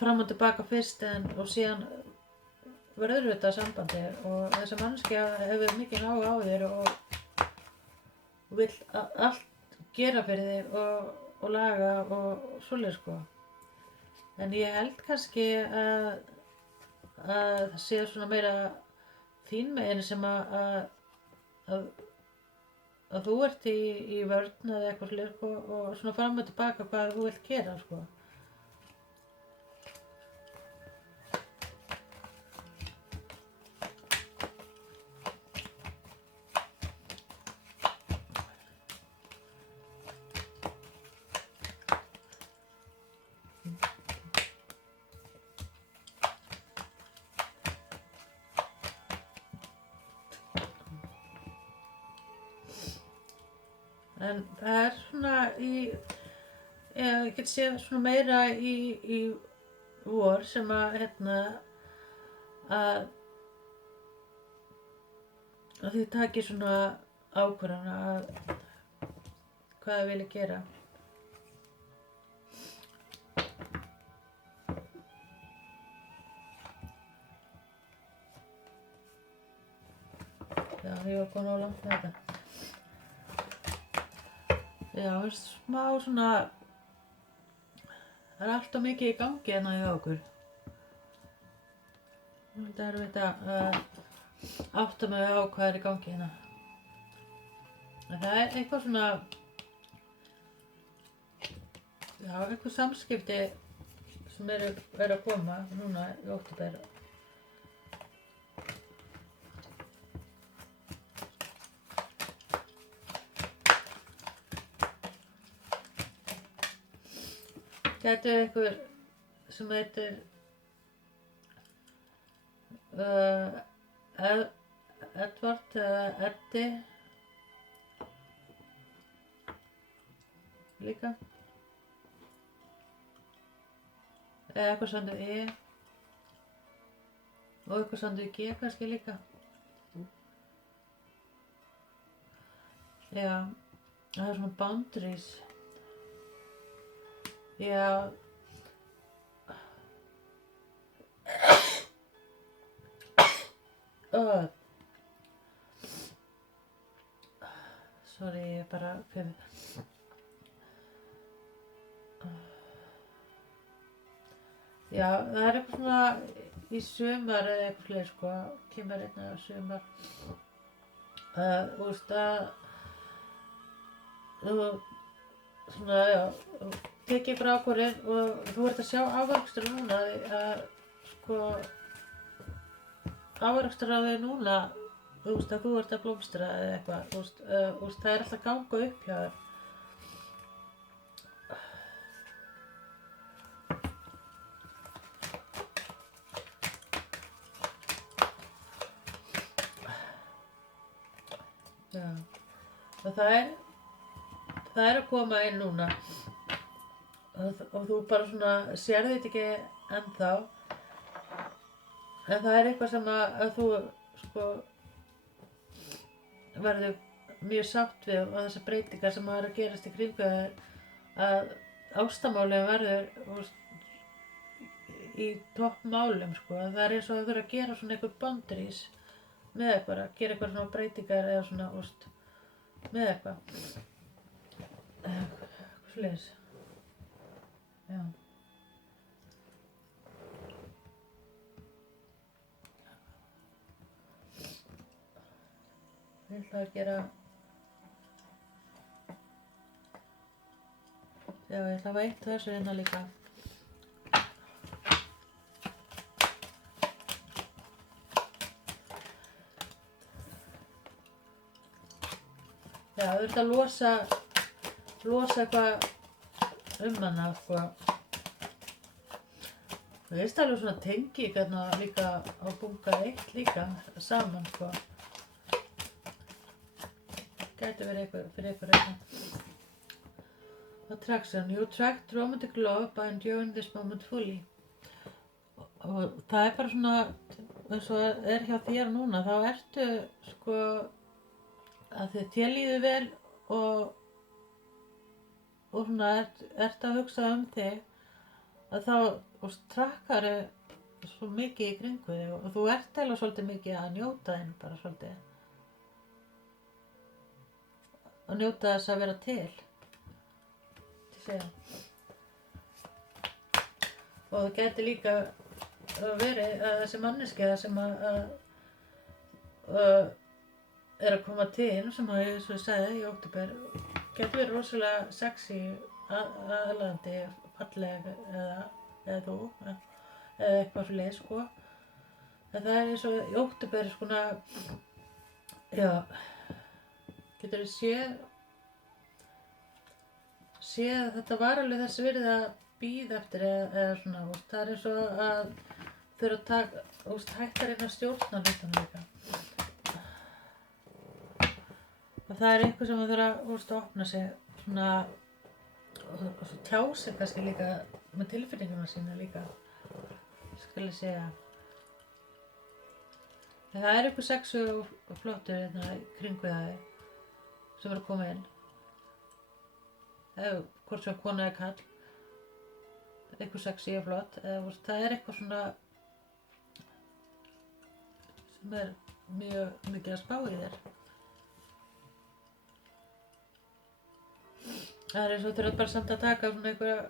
fram og tilbaka fyrst og síðan verður þetta sambandi og þessi manneskja hefur mikið áhuga á þér og vill allt gera fyrir þig og laga og svoleiðis sko. En ég held kannski að það sé svona meira þín megin sem að þú ert í vörn eða eitthvað svoleiðis sko, og svona fram og tilbaka hvað þú vilt gera sko. En það svona ég get séð svona meira í vor sem að að þið takið svona ákvörðun að hvað þið viljið gera. Já, ég var komin á langt með þetta. Já, smá svona, það allt of mikið í gangi hérna hjá okkur. Þetta erfitt að átta mig á hvað í gangi hérna. En það eitthvað svona, já, eitthvað samskipti sem eru að koma núna í október. Gætu einhver sem heitir Edvard eða Eddi líka. Eða eitthvað sandu E og eitthvað sandu G kannski líka. Já, það er svona boundaries. Já. Sorry, ég bara fyrir. Já, það er eitthvað svona í sumar eða eitthvað fleiri sko, kemur einna sumar. Þú veist að þú svona, já, tekið ykkur ákvörðun og þú ert að sjá ávöxtur núna að sko ávöxtur á þig núna, þú veist að þú ert að blómstra eða eitthvað, þú veist, það er alltaf að ganga upp hjá þér. Já, og það er að koma inn núna og þú bara svona sér þetta ekki ennþá, en það er eitthvað sem að þú sko verður mjög sátt við og þessar breytingar sem að gerast í kringu þér, að ástamálið verður í toppmálum sko. Það er eins og það þurfa að gera svona eitthvað boundaries með eitthvað, að gera eitthvað svona breytingar eða svona með eitthvað svoleiðis. Já. Ég ætla að gera, já, ég ætla að veita þessu hérna líka. Já, þú ert að losa eitthvað hana, sko. Það er alveg svona tengi hérna líka á bunga 1 líka, saman, sko. Gæti verið eitthvað fyrir eitthvað. Attraction. You attract romantic love by enjoying this moment fully. Og það er bara svona, eins og er hjá þér núna, þá ertu, sko, að þér líður vel og svona ert að hugsa þig að þá trakkar svo mikið í kringu þig og þú ert eiginlega svolítið mikið að njóta þín bara svolítið. Að njóta þess að vera til. Segja. Og það gæti líka verið að þessi manneskja sem að er að koma til sem að ég svo sagði í október gæti verið rosalega sexy, aðlaðandi, falleg eða þú eða eitthvað svo leið sko. En það er eins og í október svona, já, getur þið séð að þetta var alveg þess virði að bíða eftir eða svona, það er eins og að þurfa að taka, hættar inn að stjórna hlutunum líka. Og það er eitthvað sem þurfa að opna sig svona og tjá sig kannski líka með tilfinninguna sína líka, skal ég segja. En það er eitthvað sexu og flottur hérna í kringu það sem er að koma inn. Eða hvort sem kona eða kall. Eitthvað sexy og flott. Það er eitthvað svona sem er mjög mikið að spá í þér. Það er eins og þú þurft bara samt að taka svona einhverja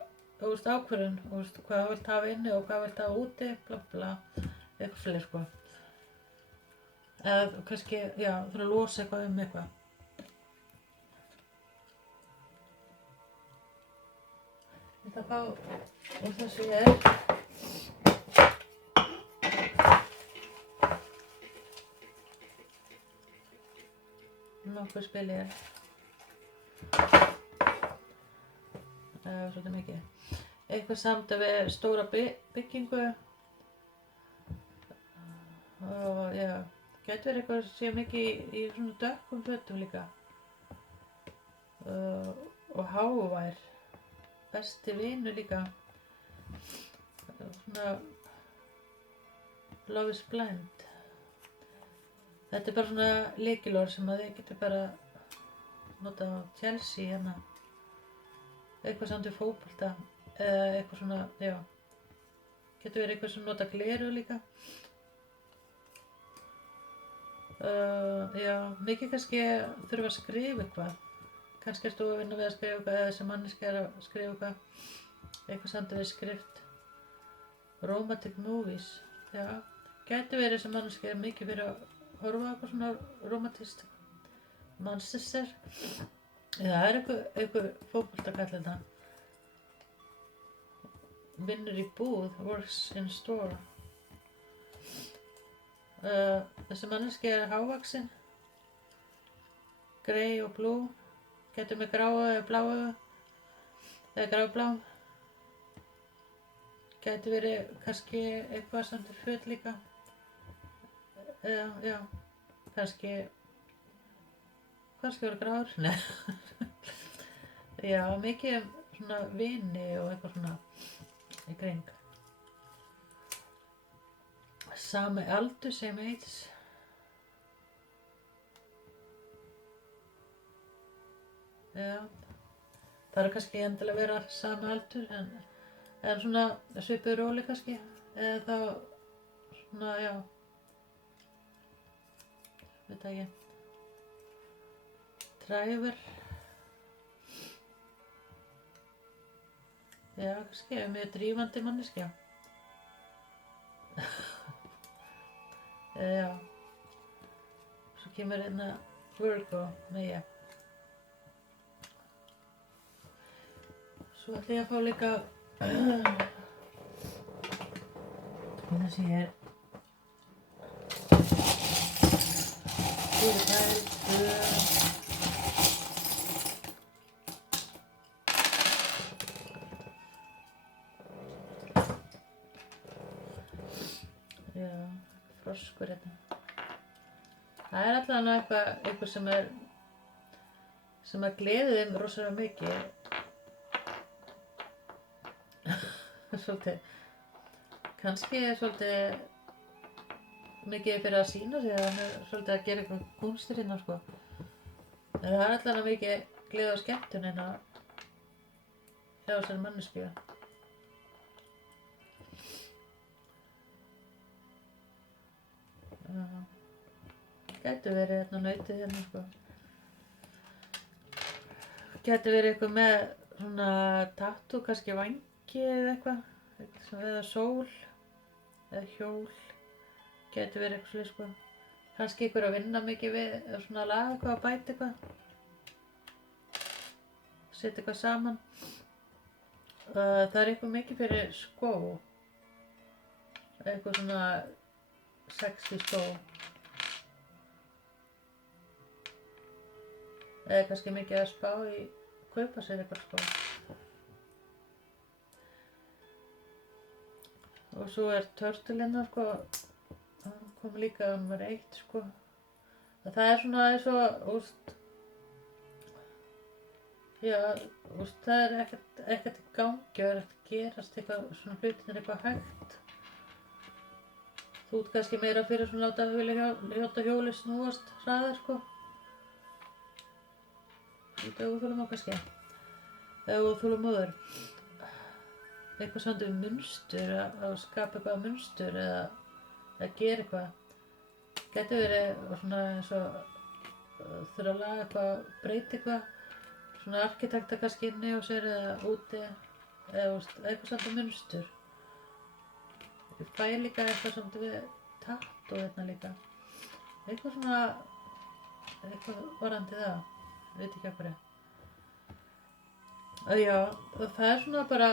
ákvörðun, hvað þú vilt hafa inni og hvað þú vilt hafa úti, bla bla, eitthvað svolítið sko. Eða kannski, já, þú þurft að losa eitthvað eitthvað. Ég ætla að fá úr þessu hér. Nokkuð spil hér. Svolítið mikið. Eitthvað samt við stóra byggingu. Og já, gæti verið eitthvað sé mikið í svona dökkum fötum líka. Og hávær. Besti vinur líka. Svona Love is blind. Þetta er bara svona lykilorð sem að þið getur bara nota á Chelsea hérna. Eitthvað samt við fótbolta eða eitthvað svona, já. Getur verið eitthvað sem nota gleru líka. Já, mikið kannski þurfa að skrifa eitthvað. Kannski ertu að vinna við að skrifa eitthvað eða þessi manneskja er að skrifa eitthvað. Eitthvað samt við skrift. Romantic movies, já. Gæti verið þessi manneskja mikið fyrir að horfa á eitthvað svona romantist. Manchester. Eða það er eitthvað fótboltakall þetta. Vinnur í búð, works in store. Þessi manneskja er hávaxin. Grey og blú. Getur með gráu eða bláu. Eða gráblá. Gæti verið kannski eitthvað samt föt líka. Já. Kannski voru gráður. Nei. Já, mikið svona vini og eitthvað svona í kring. Sami aldur, same age. Já. Það er kannski endilega að vera sami aldur en svona svipuð róli kannski. Eða þá svona, já. Veit það ekki. Driver. Já, kannski mjög drífandi manneskja. Já. Svo kemur hérna Virgo með ég. Svo ætla ég að fá líka þessi hér. Já, froskur hérna. Það er allavega eitthvað sem að gleði þeim rosalega mikið. Svolítið, kannski svolítið mikið fyrir að sýna sig að hann svolítið að gera eitthvað kúnstir hérna sko. En það er allavega mikið gleði og skemmtun hérna hjá þessari manneskju. Gæti verið hérna nautið hérna sko. Gæti verið eitthvað með svona tattoo, kannski vangi eða eitthvað eða sól eða hjól. Gæti verið eitthvað svoleiðis sko. Kannski einhver að vinna mikið við svona laga eitthvað, að bæta eitthvað. Setja eitthvað saman. Það er eitthvað mikið fyrir skó. Eitthvað svona sexy skó. Eða kannski mikið að spá í kaupa sér eitthvað skó. Og svo er törtulina sko, hann kom líka nummer 1 sko. Það er svona eins og, já, það er ekkert í gangi, það er ekkert að gerast eitthvað, svona hlutin er eitthvað hægt. Þú ert kannski meira fyrir svona láta hjólið snúast hraðar sko. Þetta óþólum á kannski. Eða óþólum móður. Eitthvað samt munstur, að skapa eitthvað munstur eða gera eitthvað. Gæti verið svona eins og þurfa að laga eitthvað, breyta eitthvað. Svona arkitekta kannski inni á sér eða úti. Eða eitthvað samt munstur. Ég fæ líka eitthvað samt við tattoo hérna líka. Eitthvað svona, eitthvað varandi það. Veit ekki af hverju. Já, það er svona bara,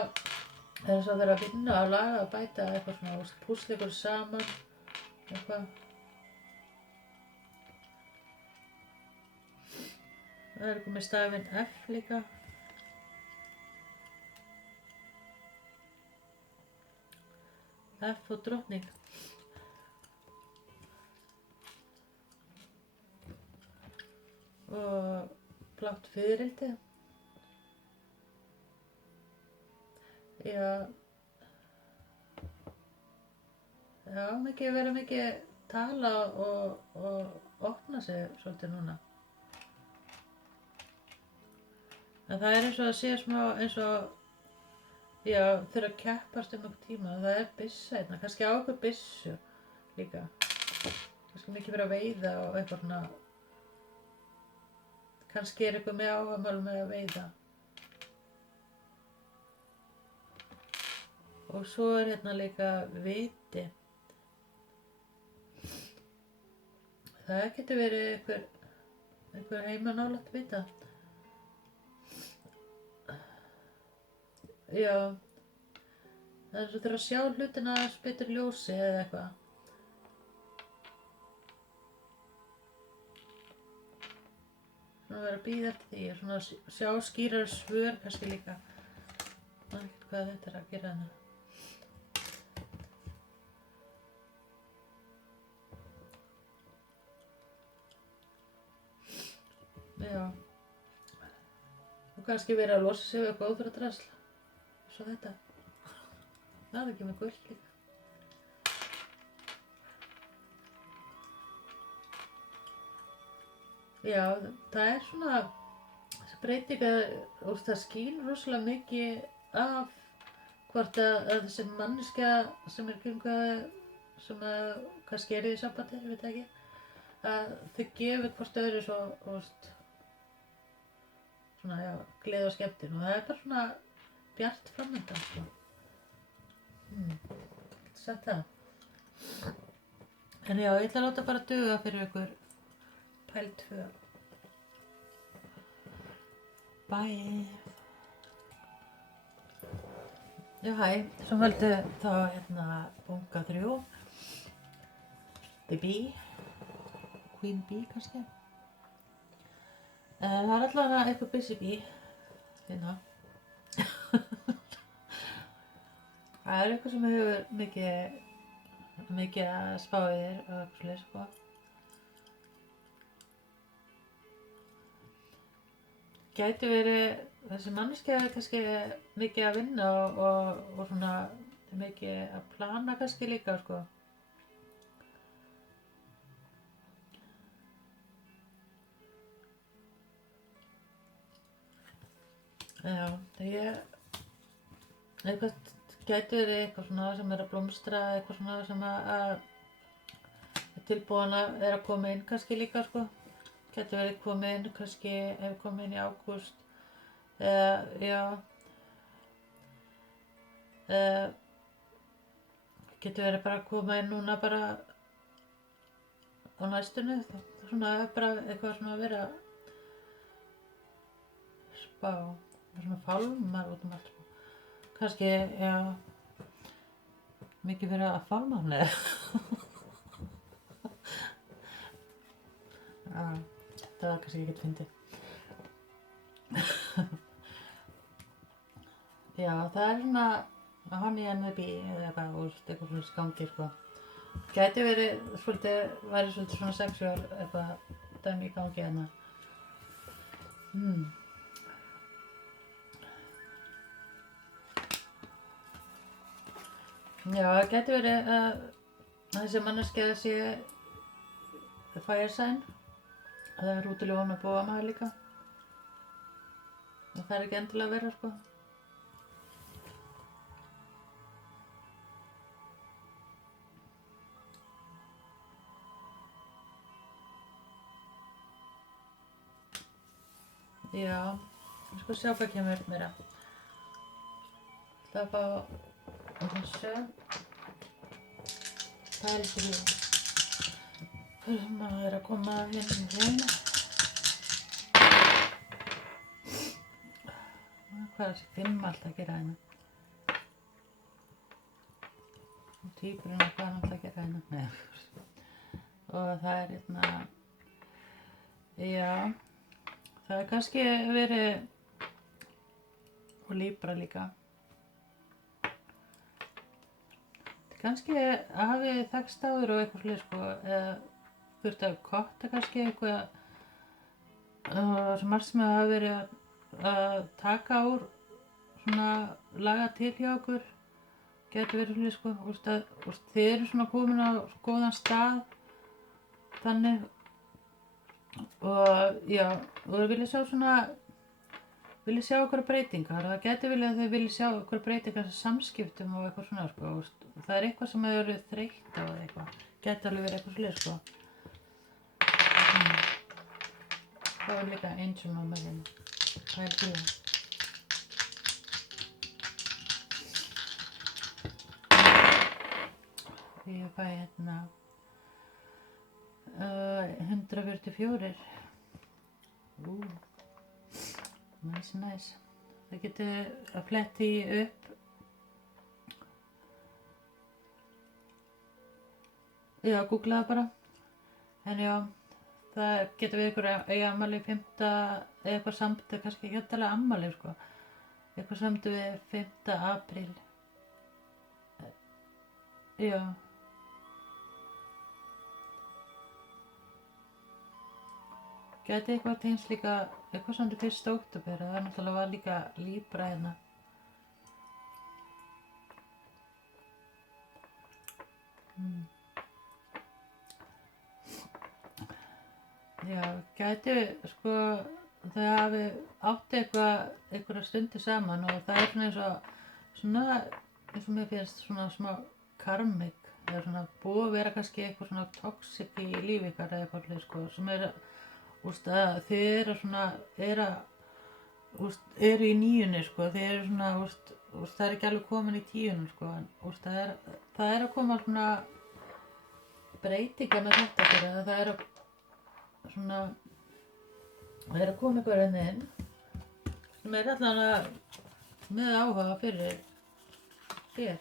það er svo að vera að vinna að laga að bæta eitthvað svona, púsla ykkur saman, eitthvað. Það er eitthvað með stafinn F líka. F og drottning. Og blátt fiðrildi. Já, vera mikið tala og opna sig svolítið núna. En það er eins og að sé smá eins og, já, þurfa að keppast einhvern tíma. Það er byssa hérna, kannski á okkur byssu líka. Kannski mikið verið að veiða og eitthvað svona. Kannski er eitthvað með áhugamál með að veiða. Og svo er hérna líka viti. Það getur verið einhver heima nálægt vita. Já. Það er svo þurfa að sjá hlutina aðeins betur í ljósi eða eitthvað. Svona vera að bíða eftir því, svona sjá skýrar svör kannski líka. Það er ekkert hvað þetta er að gera hérna. Já. Og kannski verið að losa sig við eitthvað óþarfa svo þetta. Það er ekki með gult líka. Já, það er svona þessi breyting að það skín rosalega mikið af hvort að þessi manneskja sem er kringum sem kannski er í sambandi, ég veit ekki, að þau gefur hvort öðru svo svona, já, gleði og skemmtun og það er bara svona bjart framöndan sko. Getur sagt það. En já, ég ætla að láta bara duga fyrir ykkur pæl 2. Bye. Já, hæ, svo völdu þá hérna bunga 3. The Bee. Queen Bee kannski. Það er allavega eitthvað busy bee. Hérna. Það er eitthvað sem hefur mikið að spá í þér og eitthvað svoleiðis sko. Gæti verið, þessi manneskja er kannski mikið að vinna og svona mikið að plana kannski líka sko. Já, eitthvað gæti verið eitthvað svona sem er að blómstra, eitthvað svona sem að þetta tilbúin að koma inn kannski líka sko. Getur verið komið inn kannski ef komið inn í ágúst. Já. Getur verið bara að koma inn núna bara á næstunni. Svona bara eitthvað svona að vera spá. Svona fálmar út allt sko. Kannski, já. Mikið fyrir að fálma hann eða. Já, þetta var kannski ekkert fyndið. Já, það svona Honey and the Bee eða eitthvað svona skangi sko. Gæti væri svolítið svona sexual eitthvað dæmi í gangi hérna. Já, það gæti verið að þessi manneskja sé fire sign. Það útilega að búa maður líka. Það ekki endilega að vera sko. Já, ég skal sjá hvað kemur upp meira. Það fá þessu. Það ekki maður að koma hérna. Hvað er þessi 5 alltaf að gera hérna? Og týpurinn hvað er alltaf að gera hérna? Nei. Og það er hérna, já, það er kannski verið, og Libra líka. Kannski hafi þekkst áður og eitthvað slið sko, eða þurfti að kotta kannski eitthvað sem margt sem hafa verið að taka úr svona laga til hjá okkur getur verið slið sko, þið eru svona komin á góðan stað þannig og já, og þau vilja sjá svona okkur breytingar og það getur vilja að þau vilja sjá okkur breytingar sem samskiptum og eitthvað svona sko, það er eitthvað sem hefur verið þreytt á eitthvað, getur alveg verið eitthvað slið sko. Það var líka Angel Mamma hérna, það er fyrir. Ég fæ hérna 144. Nice. Það getur að fletti upp. Já, googlaði bara. En já, það getur við ykkur afmæli 5. eða eitthvað samt, kannski ekki alltaf afmæli sko. Eitthvað samt við 5. apríl. Já. Gæti eitthvað tengst líka, eitthvað samt 1. október, það er náttúrulega var líka Libra hérna. Já, gæti sko, þau hafi átt einhverja stundir saman og það er svona eins og mér finnst svona smá karmik, eða svona búið að vera kannski eitthvað svona toxic í lífi ykkar eða eitthvað sko, sem að þið eru í 9 sko, þið eru svona, það er ekki alveg komin í 10 sko, en það er að koma svona breytingar með þetta fyrir, það er að koma einhver inn sem er allavega með áhuga fyrir þér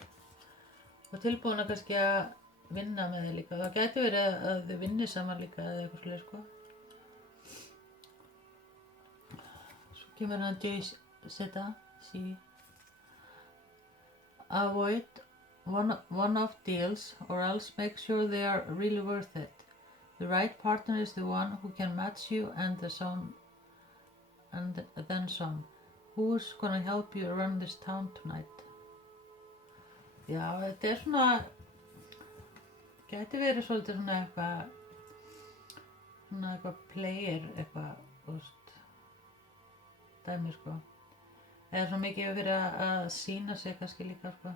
og tilbúin að kannski að vinna með þig líka. Það gæti verið að þið vinni saman líka eða eitthvað svoleiðis sko. Svo kemur hann Jay-Z, avoid one-off deals or else make sure they are really worth it. The right partner is the one who can match you and then some. Who's gonna help you run this town tonight? Já, þetta er svona, gæti verið svolítið svona eitthvað player, eitthvað, dæmi sko. Eða svona mikið fyrir að sýna sig kannski líka sko.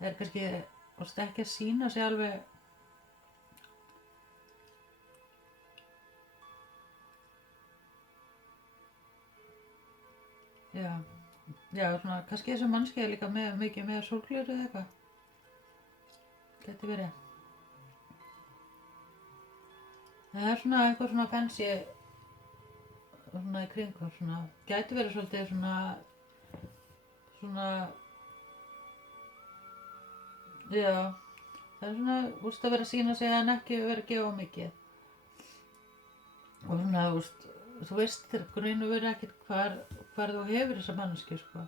Það er kannski, ekki að sýna sig alveg Já, já, svona, kannski þessi mannski er líka mikið með sólgleru eða eitthvað. Gæti verið. Það er svona eitthvað svona fancy svona í kringum svona. Gæti verið svolítið svona, já, það er svona, úst, að vera að sýna sig en ekki vera að gefa mikið. Og svona, úst, þú veist þér grunni verið ekkert hvar þú hefur þessa mannski, sko.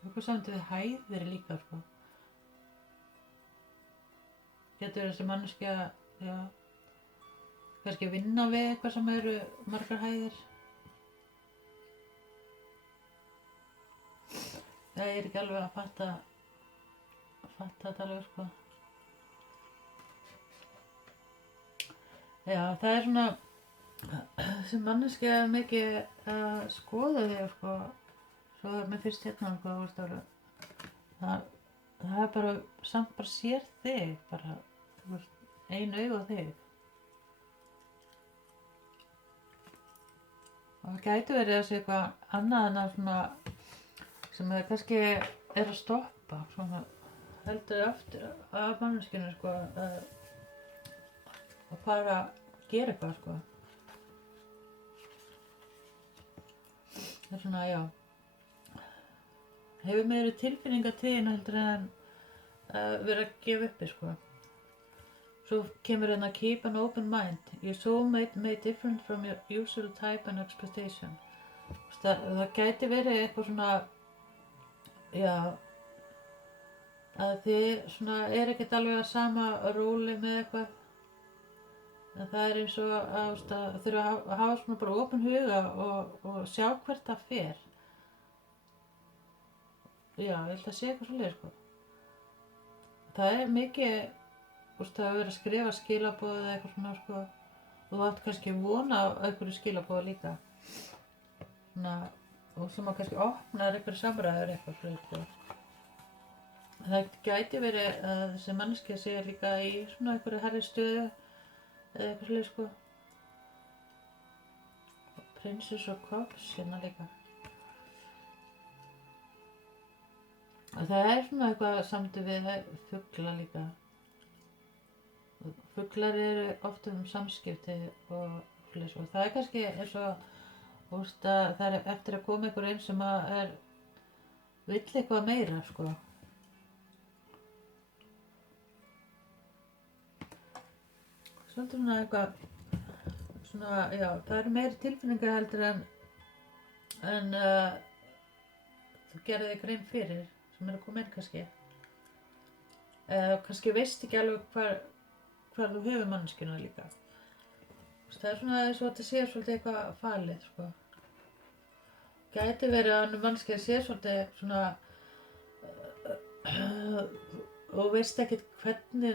Eitthvað samt við hæðir líka, sko. Getur þessi manneskja, já, kannski vinna við eitthvað sem eru margar hæðir. Það er ekki alveg að fatta þetta alveg, sko. Já, það er svona, sem manneskja er mikið að skoða þig, sko. Svo mér finnst hérna, sko, þú veist alveg, það er bara, samt bara sér þig, bara, þú veist, ein augu á þig. Og það gæti verið að sé eitthvað annað en að svona, sem það kannski er að stoppa, svona, heldur aftur af manneskinu, sko, að fara að gera eitthvað, sko. Það er svona, já, hefur meiri tilfinningar til þín heldur en vera að gefa uppi, sko. Svo kemur hérna keep an open mind. Your soulmate may different from your usual type and expectation. Það gæti verið eitthvað svona, já, að þið svona er ekkert alveg að sama róli með eitthvað. En það er eins og að þurfa að hafa svona bara opinn huga og sjá hvert það fer. Já, ég held að sé eitthvað svoleiðis, sko. Það er mikið, það að vera að skrifa skilaboð eða eitthvað svona, sko. Og þú átt kannski vona á einhverju skilaboði líka. Svona, og sem að kannski opnar einhverju samræður eitthvað svoleiðis, sko. Það gæti verið að þessi manneskja sé líka í svona einhverju hærri stöðu eða eitthvað svoleiðis, sko. Og Princess of Cups hérna líka. Og það er svona eitthvað samtíð við fugla líka. Fuglar eru oft samskipti og svoleiðis, og það er kannski eins og, það er eftir að koma einhver inn sem að vill eitthvað meira, sko. Svolítið svona eitthvað, svona, já, það eru meiri tilfinningar heldur en þú gerði þig grein fyrir, sem er að koma inn kannski. Kannski veist ekki alveg hvar þú hefur manneskjuna líka. Það er svona eins og þetta sé svolítið eitthvað falið, sko. Gæti verið að manneskja sé svolítið svona og veist ekkert hvernig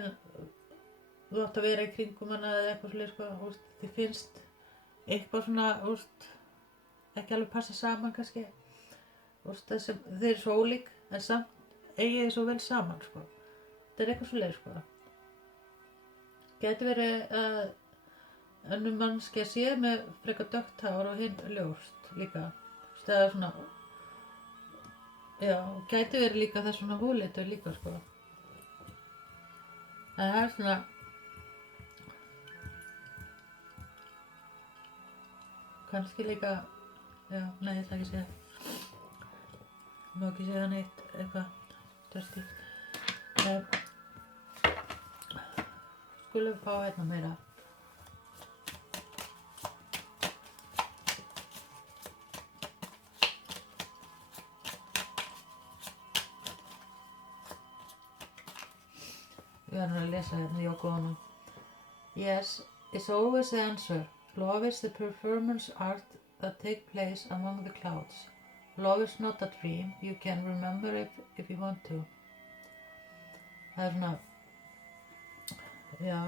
þú átt að vera í kringum hana eða eitthvað svoleiðis, sko. Þið finnst eitthvað svona, ekki alveg passa saman kannski. Þið eru svo ólík en samt eigið þið svo vel saman, sko. Þetta er eitthvað svoleiðis, sko. Gæti verið að önnur manneskja sé með frekar dökkt hár og hinn ljóst líka. Það er svona, já, gæti verið líka það svona húðlitur líka, sko. En það er svona, kannski líka, já, nei, ég ætla ekki að segja. Má ekki segja neitt eitthvað dörsti. Skulum við fá hérna meira. Við erum að lesa hérna Yoko Ono. Yes, it's always the answer. Love is the performance art that takes place among the clouds. Love is not a dream. You can remember it if you want to. Það er svona, já,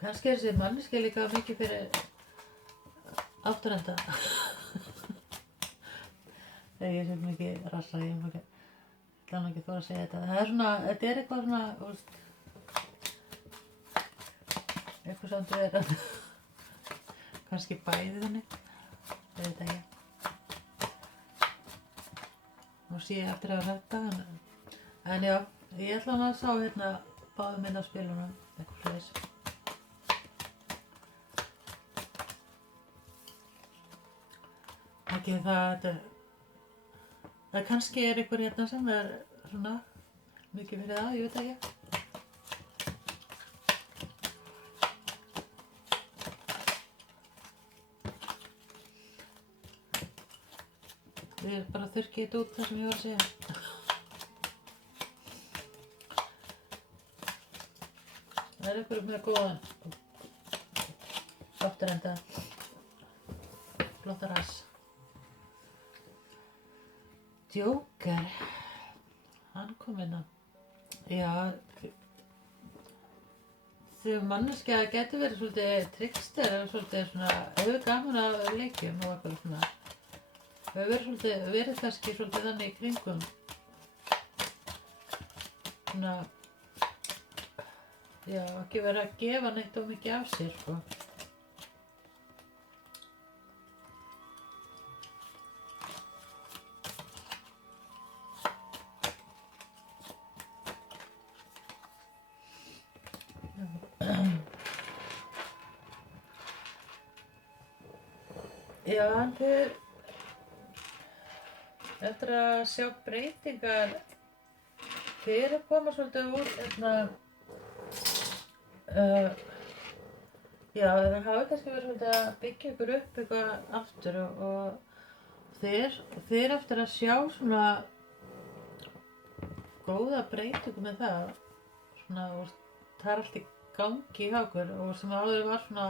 kannski er þessi manneskja líka mikið fyrir afturenda. Þegar ég sé mikið rassa, ég ætla nú ekki þóra að segja þetta. Það er svona, þetta er eitthvað svona, eitthvað samt við þetta. kannski bæði þannig, ég veit ekki. Nú sé ég eftir að þetta, en já, ég ætla að sá hérna báðum inn á spilunum, eitthvað fleis. Ekki það kannski einhver hérna sem svona mikið fyrir það, ég veit ekki. Ég bara þurrki þetta út það sem ég var að segja. Það einhverjum með góðan afturenda flotta rass. Joker, hann kom inn á. Já, þau manneskja getur verið svolítið trickster og svolítið svona, hefur gaman af leikjum og eitthvað svona. Það hefur verið kannski svolítið þannig í kringum. Svona, já, ekki verið að gefa neitt of mikið af sér, sko. Já, en þau eftir að sjá breytingar fyrir að koma svolítið úr já, það hafi kannski verið svolítið að byggja ykkur upp eitthvað aftur og þeir eftir að sjá svona góða breytingu með það svona, það allt í gangi hjá okkur og sem áður var svona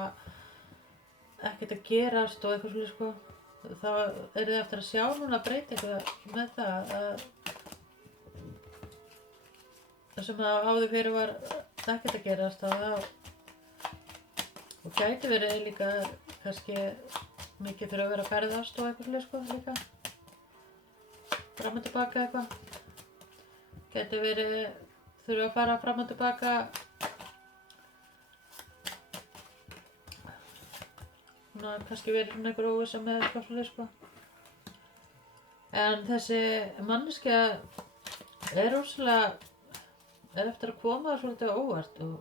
ekkert að gerast og eitthvað svolítið, sko. Þá þið eftir að sjá núna breytingu með það sem áður fyrir var ekkert að gerast og gæti verið líka kannski mikið fyrir að vera að ferðast og eitthvað svolítið, sko, líka fram og tilbaka eitthvað gæti verið þurfa að fara fram og tilbaka kannski verið svona einhver óvissa með eitthvað svolítið, sko. En þessi manneskja rosalega eftir að koma svolítið óvart og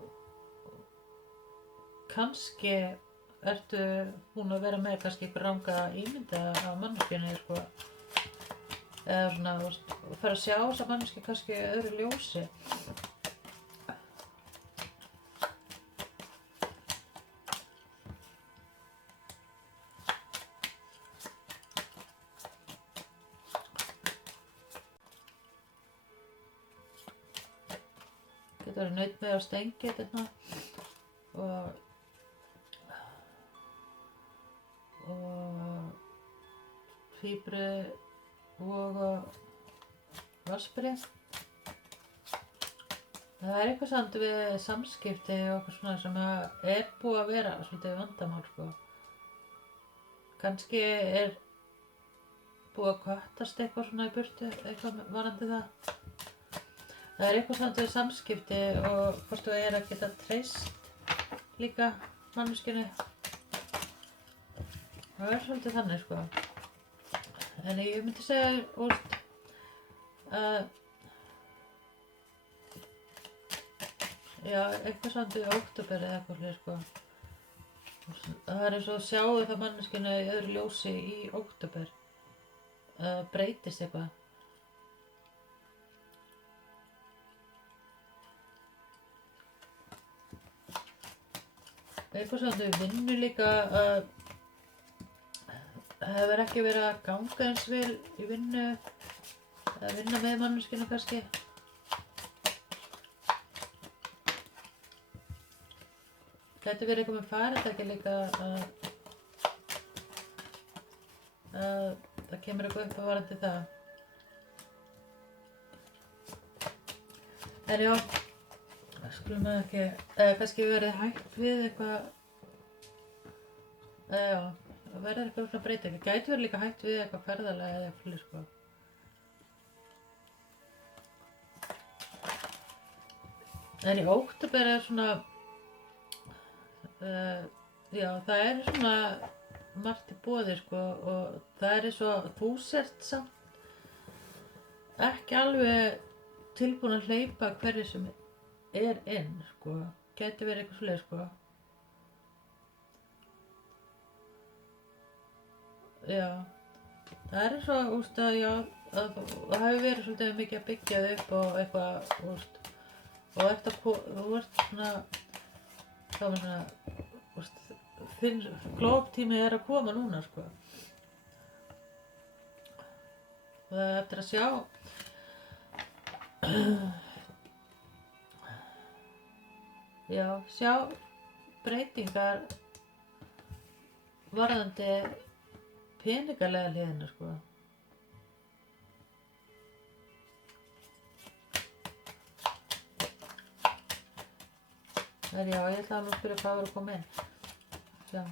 kannski ertu hún að vera með kannski einhver ranga ímynda af manneskjunni, sko. Eða svona fara að sjá þessa manneskju kannski öðru ljósi. Getur verið naut með á stengi hérna og fíbri og vassberi. Það eitthvað samt við samskipti og eitthvað svona sem búið að vera svolítið vandamál, sko. Kannski búið að kvartast eitthvað svona í burtu, eitthvað varandi það. Það eitthvað samt við samskipti og hvort þú að geta treyst líka manneskjunni. Það svolítið þannig, sko. En ég myndi segja að já, eitthvað samt í október eða eitthvað svolítið, sko. Það eins og sjáu það manneskjuna í öðru ljósi í október. Breytist eitthvað. Eitthvað samt við vinnu líka hefur ekki verið að ganga eins vel í vinnu að vinna með manneskjuna kannski. Gæti verið eitthvað með fyrirtæki líka að það kemur eitthvað upp að varandi það. En já, skulum við ekki, kannski verið hægt við eitthvað, já, verður eitthvað svona breyting. Gæti verið líka hægt við eitthvað ferðalega eða eitthvað, sko. En í október svona, já, það er svona margt í boði sko og það er eins og þú sért samt ekki alveg tilbúin að hleypa hverju sem er inn sko, gæti verið eitthvað svoleiðis sko. Já, það er eins og, úst, að já, að það hefur verið svolítið mikið að byggja þau upp og eitthvað, úst, og þú ert svona, þá er svona, úst, þinn glóptími er að koma núna sko. Og það er eftir að sjá, já, sjá breytingar varðandi peningalega hliðina sko. Já, ég ætla að spyrja hvað var að koma inn. Sjá.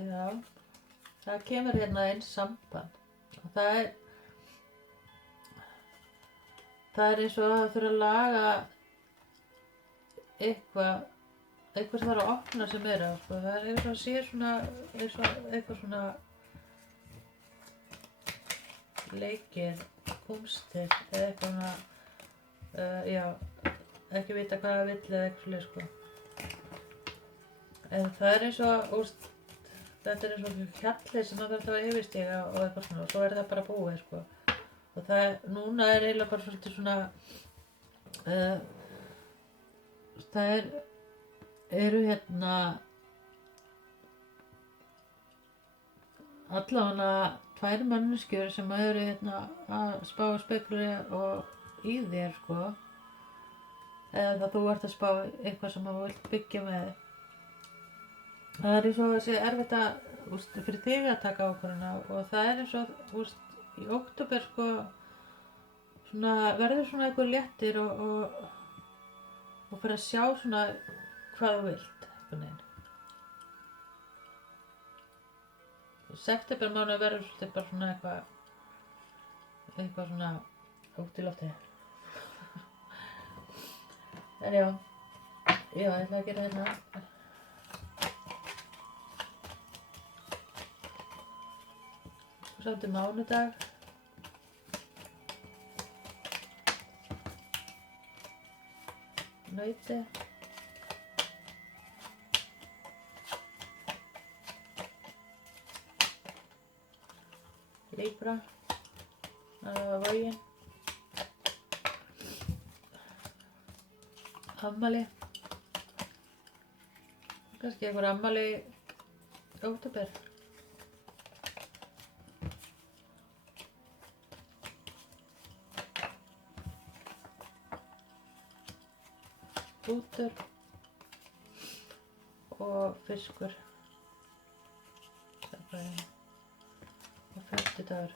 Já, það kemur hérna inn samband og það er eins og það þurfa að laga eitthvað sem þarf að opna sem er á sko. Það er eins og að sé svona eins og eitthvað svona leikir, kúnstir eða eitthvað svona já, ekki vita hvað það vill eða eitthvað svoleiðis sko. En það er eins og, úst, þetta er eins og hjallið sem maður þarf að yfirstiga og eitthvað svona og svo er það bara búið sko. Og það, núna er eiginlega bara svolítið svona, það eru hérna allavega 2 manneskjur sem eru hérna að spá og spekulera og í þér sko. Eða þú ert að spá eitthvað sem þú vilt byggja með þig. Það er eins og þessi erfitt að, úst, fyrir þig að taka ákvörðuna og það er eins og, úst, í október sko, svona, verður svona eitthvað léttir og fyrir að sjá svona hvað þú vilt, einhvern veginn. September mánuð verður svolítið bara svona eitthvað svona út í loftið. En já, ég ætla að gera hérna. Samt mánudag. Nauti. Libra. Vogin. Afmæli. Kannski einhver afmæli í október. Hrútur og fiskur. Það er bara og 50 dagur.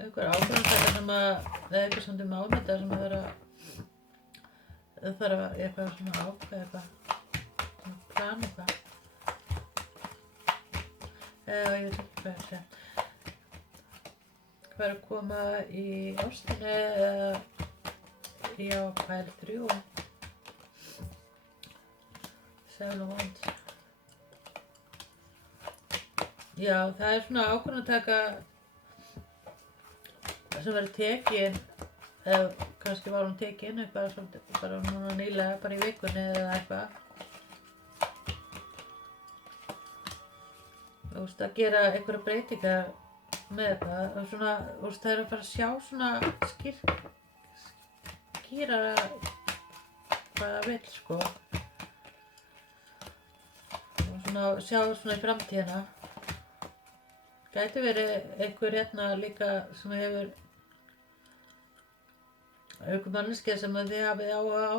Einhver ákvörðun sem að, eða eitthvað svona mánudag sem að það þarf að eitthvað svona ákveða eitthvað, plana eitthvað. Eða ég veit ekki hvað að segja. Hvað er að koma í ástinni eða já, pæl 3. Sæl og vond. Já, það er svona ákvörðun að taka sem verður tekin, eða kannski var hún tekin eitthvað svolítið, bara núna nýlega, bara í vikunni eða eitthvað. Þú veist, að gera einhverja breytingar með það og svona, þú veist, það er að fara að sjá svona skýra hvað það vill, sko. Og svona sjá svona í framtíðina. Gæti verið einhver hérna líka sem hefur einhver manneskja sem þið hafið áhuga á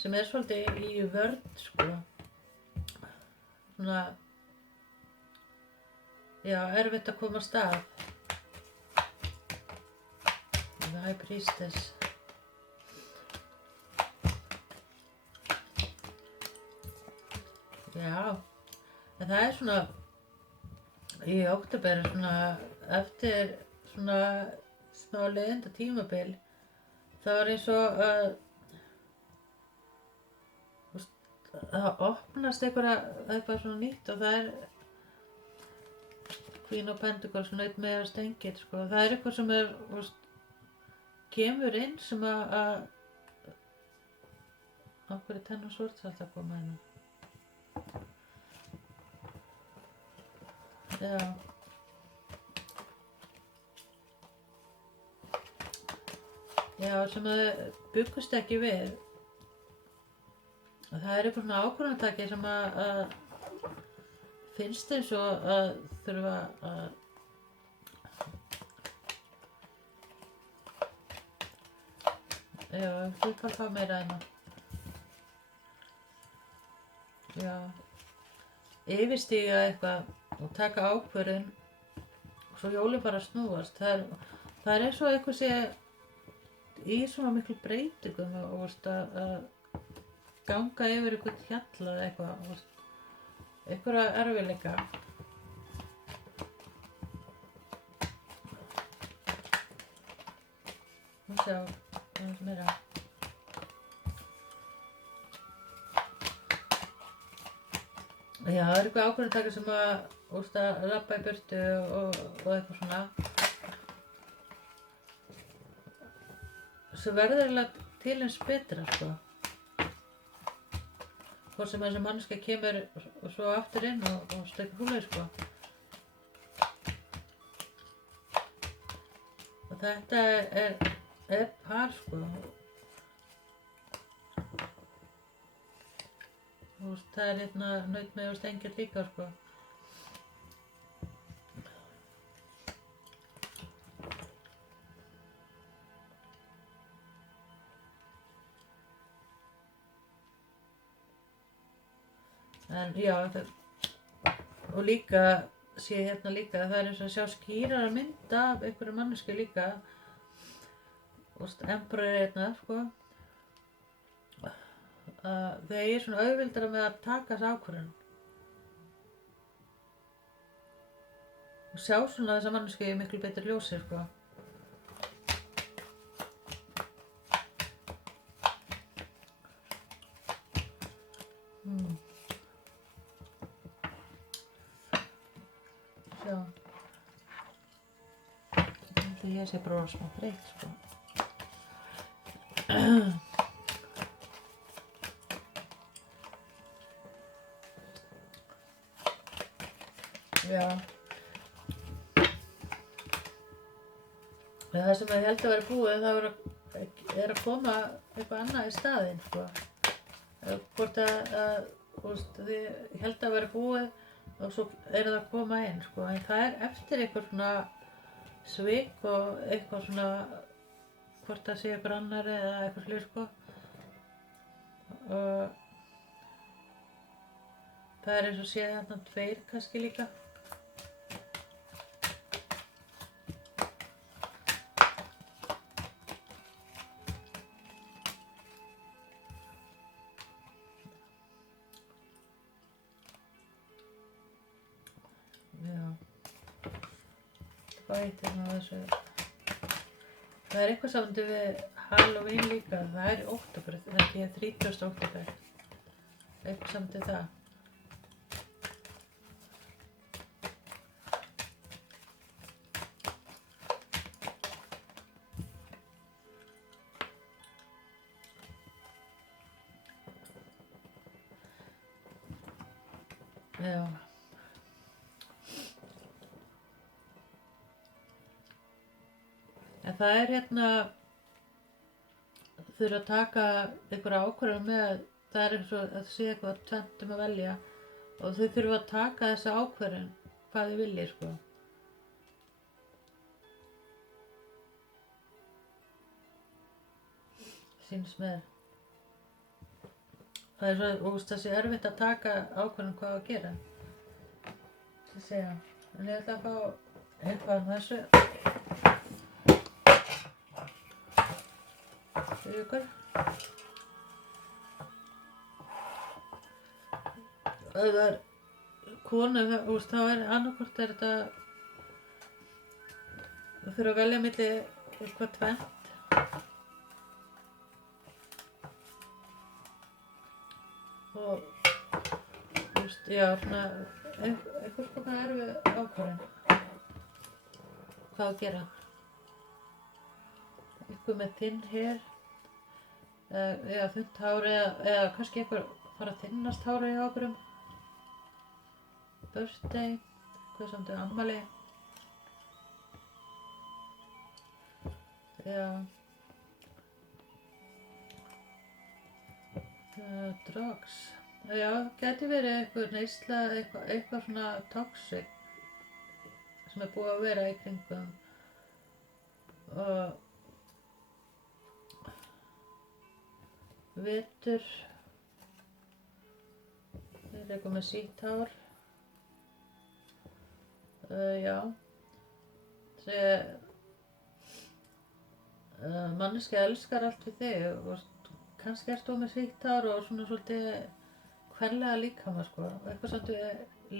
sem er svolítið í vörn sko. Svona Já, erfitt að koma af stað. The High Priestess. Já, en það svona í október svona eftir svona smá leiðinda tímabil það var eins og það opnast eitthvað svona nýtt og það Queen of Pentacles svona einn meira stengill sko. Það eitthvað sem kemur inn sem að okkur Ten of Swords alltaf að koma hérna. Já. Já, sem að byggust ekki við. Það eitthvað svona ákvörðunartaki sem að finnst eins og að þurfa að já, þú kann fá meira hérna. Já, yfirstíga eitthvað og taka ákvörðun og svo jólin fara að snúast. Það eins og eitthvað sé í svona miklu breytingum og að ganga yfir eitthvað hjalla eða eitthvað, einhverja erfiðleika. Og sjá, aðeins meira. Já, það eitthvað ákvörðunartaki sem að labba í burtu og eitthvað svona. Svo verður eiginlega til eins betra, sko. Hvort sem þessi manneskja kemur svo aftur inn og stekkur húleið, sko. Og þetta er par, sko. Og það hérna nautmegi og stengill líka, sko. En já, og líka sé hérna líka, það eins og að sjá skýrara mynd af einhverju mannesku líka. Og Emperor hérna, sko. Þegar ég svona auðvildara með að taka þessa ákvörðun. Og sjá svona þessa mannesku í miklu betur ljósi, sko. Sjá. Þetta ég sé bara smá breytt, sko. Já. Það sem ég held að vera búið, það að koma eitthvað annað í staðinn, sko. Hvort ég held að vera búið og svo það að koma inn, sko. En það eftir eitthvað svona svik og eitthvað svona, hvort það sé eitthvað annar eða eitthvað slíkt, sko. Og það eins og sé þarna tveir kannski líka. Hvað heitir nú þessu? Það eitthvað samandi við Halloween líka, það í október, það er 30. október. Eitthvað samandi það. Já. En það hérna, þurfa að taka einhverja ákvörðun með, það eins og að sé eitthvað tvennt að velja og þau þurfa að taka þessa ákvörðun hvað þau vilja, sko. Sýnst mér. Það svo, það sé erfitt að taka ákvörðun hvað að gera. Það segja. En ég ætla að fá eitthvað af þessu fyrir ykkur. Það er konu, þá annarkvort þetta, það þurfa að velja milli eitthvað tvennt. Og, já, svona, einhvers konar erfið ákvörðun. Hvað að gera. Eitthvað með þinn hér, eða þunnt hár, eða kannski eitthvað fara að þynnast hárið hjá okkurum. Birthday, hvað samt afmæli. Já. Drugs. Já, gæti verið eitthvað neysla, eitthvað svona toxic sem búið að vera í kringum. Og vetur. Það er eitthvað með sítt hár. Já. Manneskja elskar allt við þig og kannski ert þú með sítt hár og svona svolítið kvenlega líkama sko, eitthvað samt við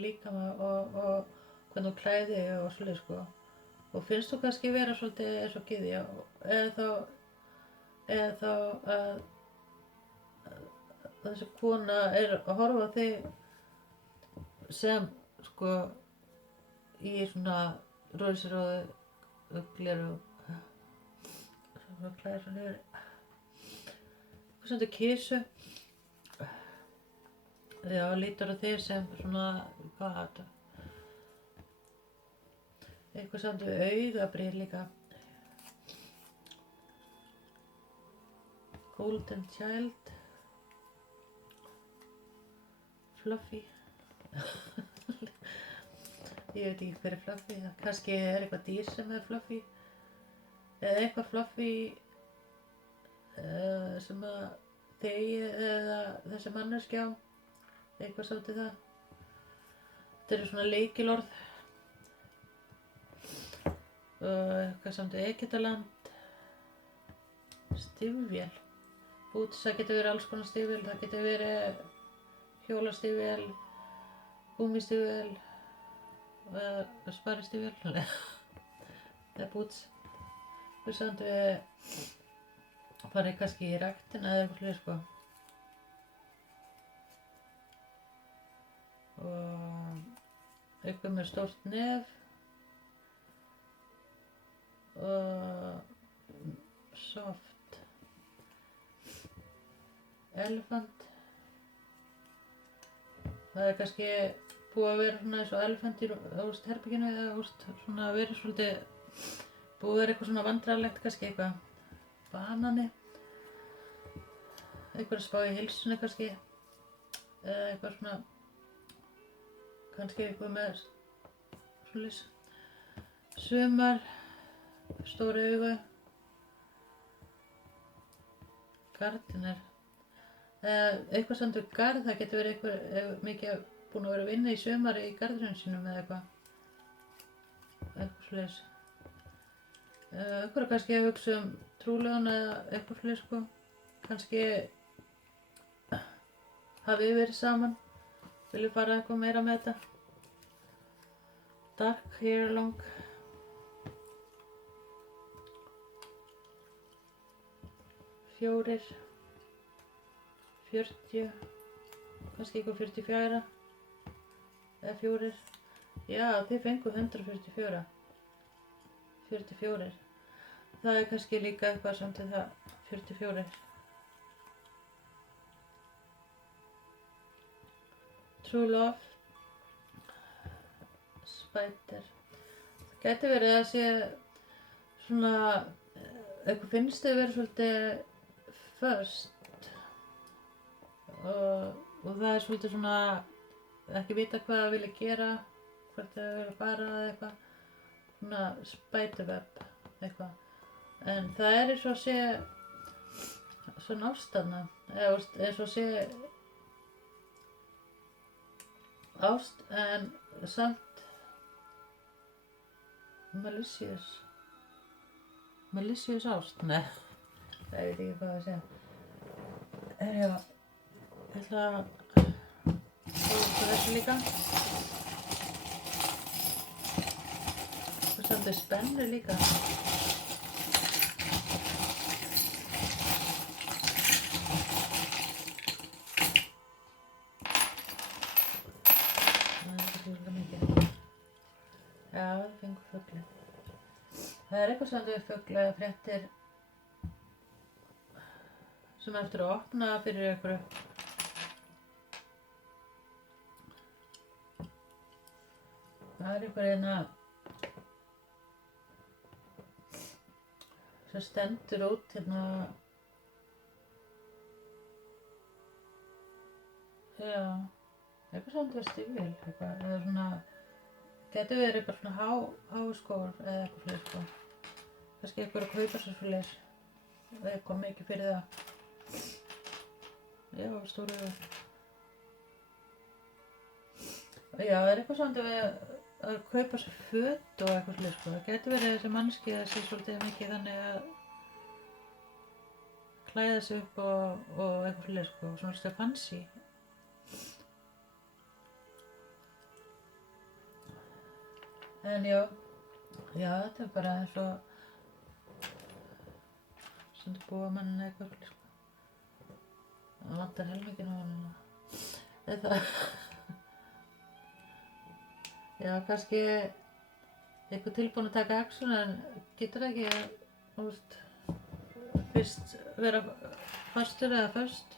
líkama og hvernig þú klæði og svolítið sko. Og finnst þú kannski vera svolítið eins og gyðja eða þá að þessi kona er að horfa á þig sem sko í svona rósirjóðu gleraugu og klæðir svo niður eitthvað samt kisu. Já, lítur á þig sem svona, hvað er þetta? Eitthvað samt við augabrýr líka. Golden Child. Fluffy. Ég veit ekki hver er Fluffy. Kannski er eitthvað dýr sem er Fluffy. Eða eitthvað Fluffy sem að þig eða þessi manneskja á. Eitthvað sátti það. Þetta eru svona leikilorð. Eitthvað samt Egyptaland. Stífvél. Boots, það getur verið alls konar stífvél. Það getur verið hjólastífvél, gúmmístífvél, sparistífvél. Eða boots. Við samt við farið kannski í ræktina eða eitthvað slíkt sko. Og eitthvað með stórt nef og soft elefant. Það er kannski búið að vera svona eins og elefant í herberginu eða svona verið svolítið búið að vera eitthvað svona vandræðalegt kannski eitthvað banani eitthvað að spá í heilsunni kannski eða eitthvað svona kannski eitthvað með svoleiðis sumar, stór augu, gardiner, eitthvað samt við garð, það getur verið eitthvað mikið búin að vera að vinna í sumar í garðinum sínum eða eitthvað svoleiðis. Eitthvað kannski að hugsa trúlegan eða eitthvað svoleiðis sko, kannski hafið verið saman. Vil ég fara eitthvað meira með þetta? Dark hair long. Fjórir. 40. Kannski eitthvað 44. Eða 4. Já, þið fengu 144. 44. Það er kannski líka eitthvað samt við það. 44. True Love, Spider. Það gæti verið að sé svona, eitthvað finnst þið verið svolítið first og það er svolítið svona, ekki vita hvað það vilja gera, hvert það vilja fara eða eitthvað, svona spiderweb eitthvað. En það er eins og að sé svona ástæðna, eða eins og að sé ást en samt Malicious ást, nei, það veit ekki hvað að segja. En já, ég ætla að prófa þessu líka. Og svolítið spennu líka. Já, það fengur fugli. Það eitthvað svolítið fuglafréttir sem eftir að opna fyrir einhverju. Það einhver hérna sem stendur út hérna. Já, eitthvað svolítið stífil, eitthvað, eða svona getur verið eitthvað svona háskór eða eitthvað fyrir sko. Kannski eitthvað að kaupa sér fyrir leys. Það kom mikið fyrir það. Já, stóru það. Já, það eitthvað svona að kaupa sér föt og eitthvað fyrir sko. Það getur verið þessi mannski að sé svolítið mikið þannig að klæða sig upp og eitthvað fyrir sko. Svona stöð fancy. En já, þetta er bara eins og sem búa mann eitthvað sko. Það vantar helmikinn á hann. Þetta já, kannski eitthvað tilbúin að taka action en getur ekki að fyrst vera fastur eða föst.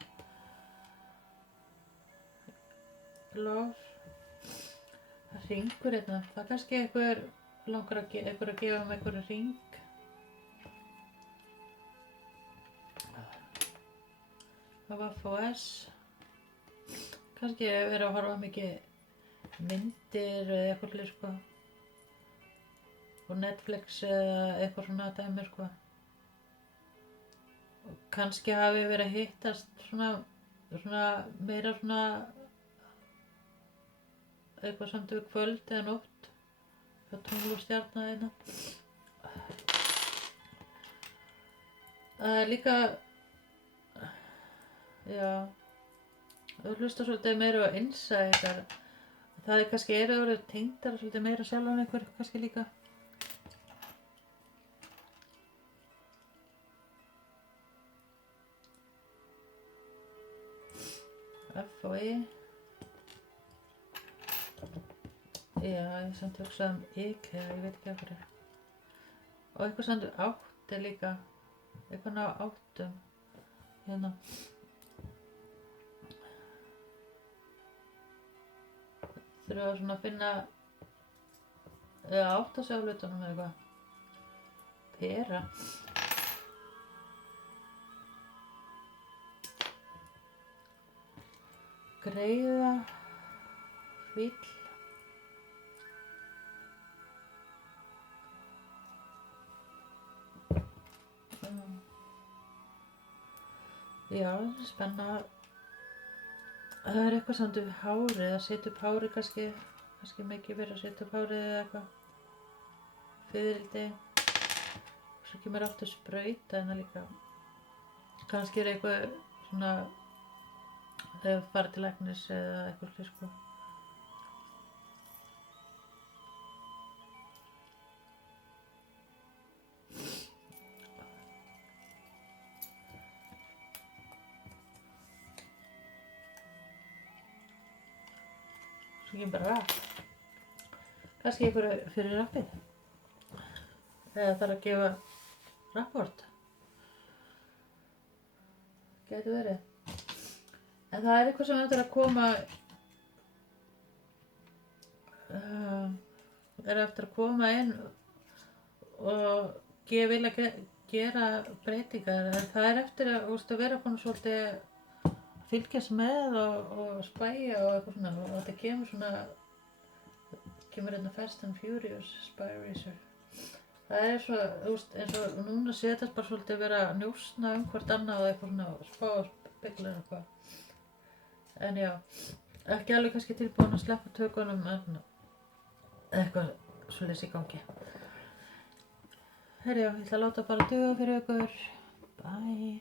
Love. Hringur hérna, það er kannski einhver langar að gefa einhverju hring. Það var FOS. Kannski verið að horfa mikið myndir eða eitthvað sko. Og Netflix eða eitthvað svona dæmi sko. Og kannski hafi verið að hittast svona meira svona eitthvað samt við kvöld eða nótt. Það tungl og stjarna hérna. Það er líka, já, þú hlustar svolítið meira á insight. Það er kannski orðið tengdara svolítið meira sjálfan einhver kannski líka. F.O.E. Já, ég samt hugsað IKEA, ég veit ekki af hverju. Og eitthvað samt átti líka. Eitthvað á áttum. Hérna. Þurfa að svona finna átta sig á hlutunum eða eitthvað. Pera. Greiða. Fíll. Já, það er spennandi. Það er eitthvað samt við hárið, að setja upp hárið kannski mikið verið að setja upp hárið eða eitthvað. Fiðrildi. Svo kemur aftur sprauta hérna líka. Kannski er eitthvað svona farið til læknis eða eitthvað slíkt sko. Svo kemur bara rapp. Kannski einhverju fyrir rappið. Eða þarf að gefa rapport. Gæti verið. En það er eitthvað sem eftir að koma inn og vilja gera breytingar. Það er eftir að vera búin svolítið fylgjast með og spæja og eitthvað svona og þetta kemur hérna Fast and Furious Spy Racer. Það er svo, eins og núna setjast bara svolítið vera að njósna hvort annað og eitthvað svona spá og spegla eitthvað. En já, ekki alveg kannski tilbúin að sleppa tökunum en eitthvað svoleiðis í gangi. Herjá, ég ætla að láta bara duga fyrir ykkur. Bye.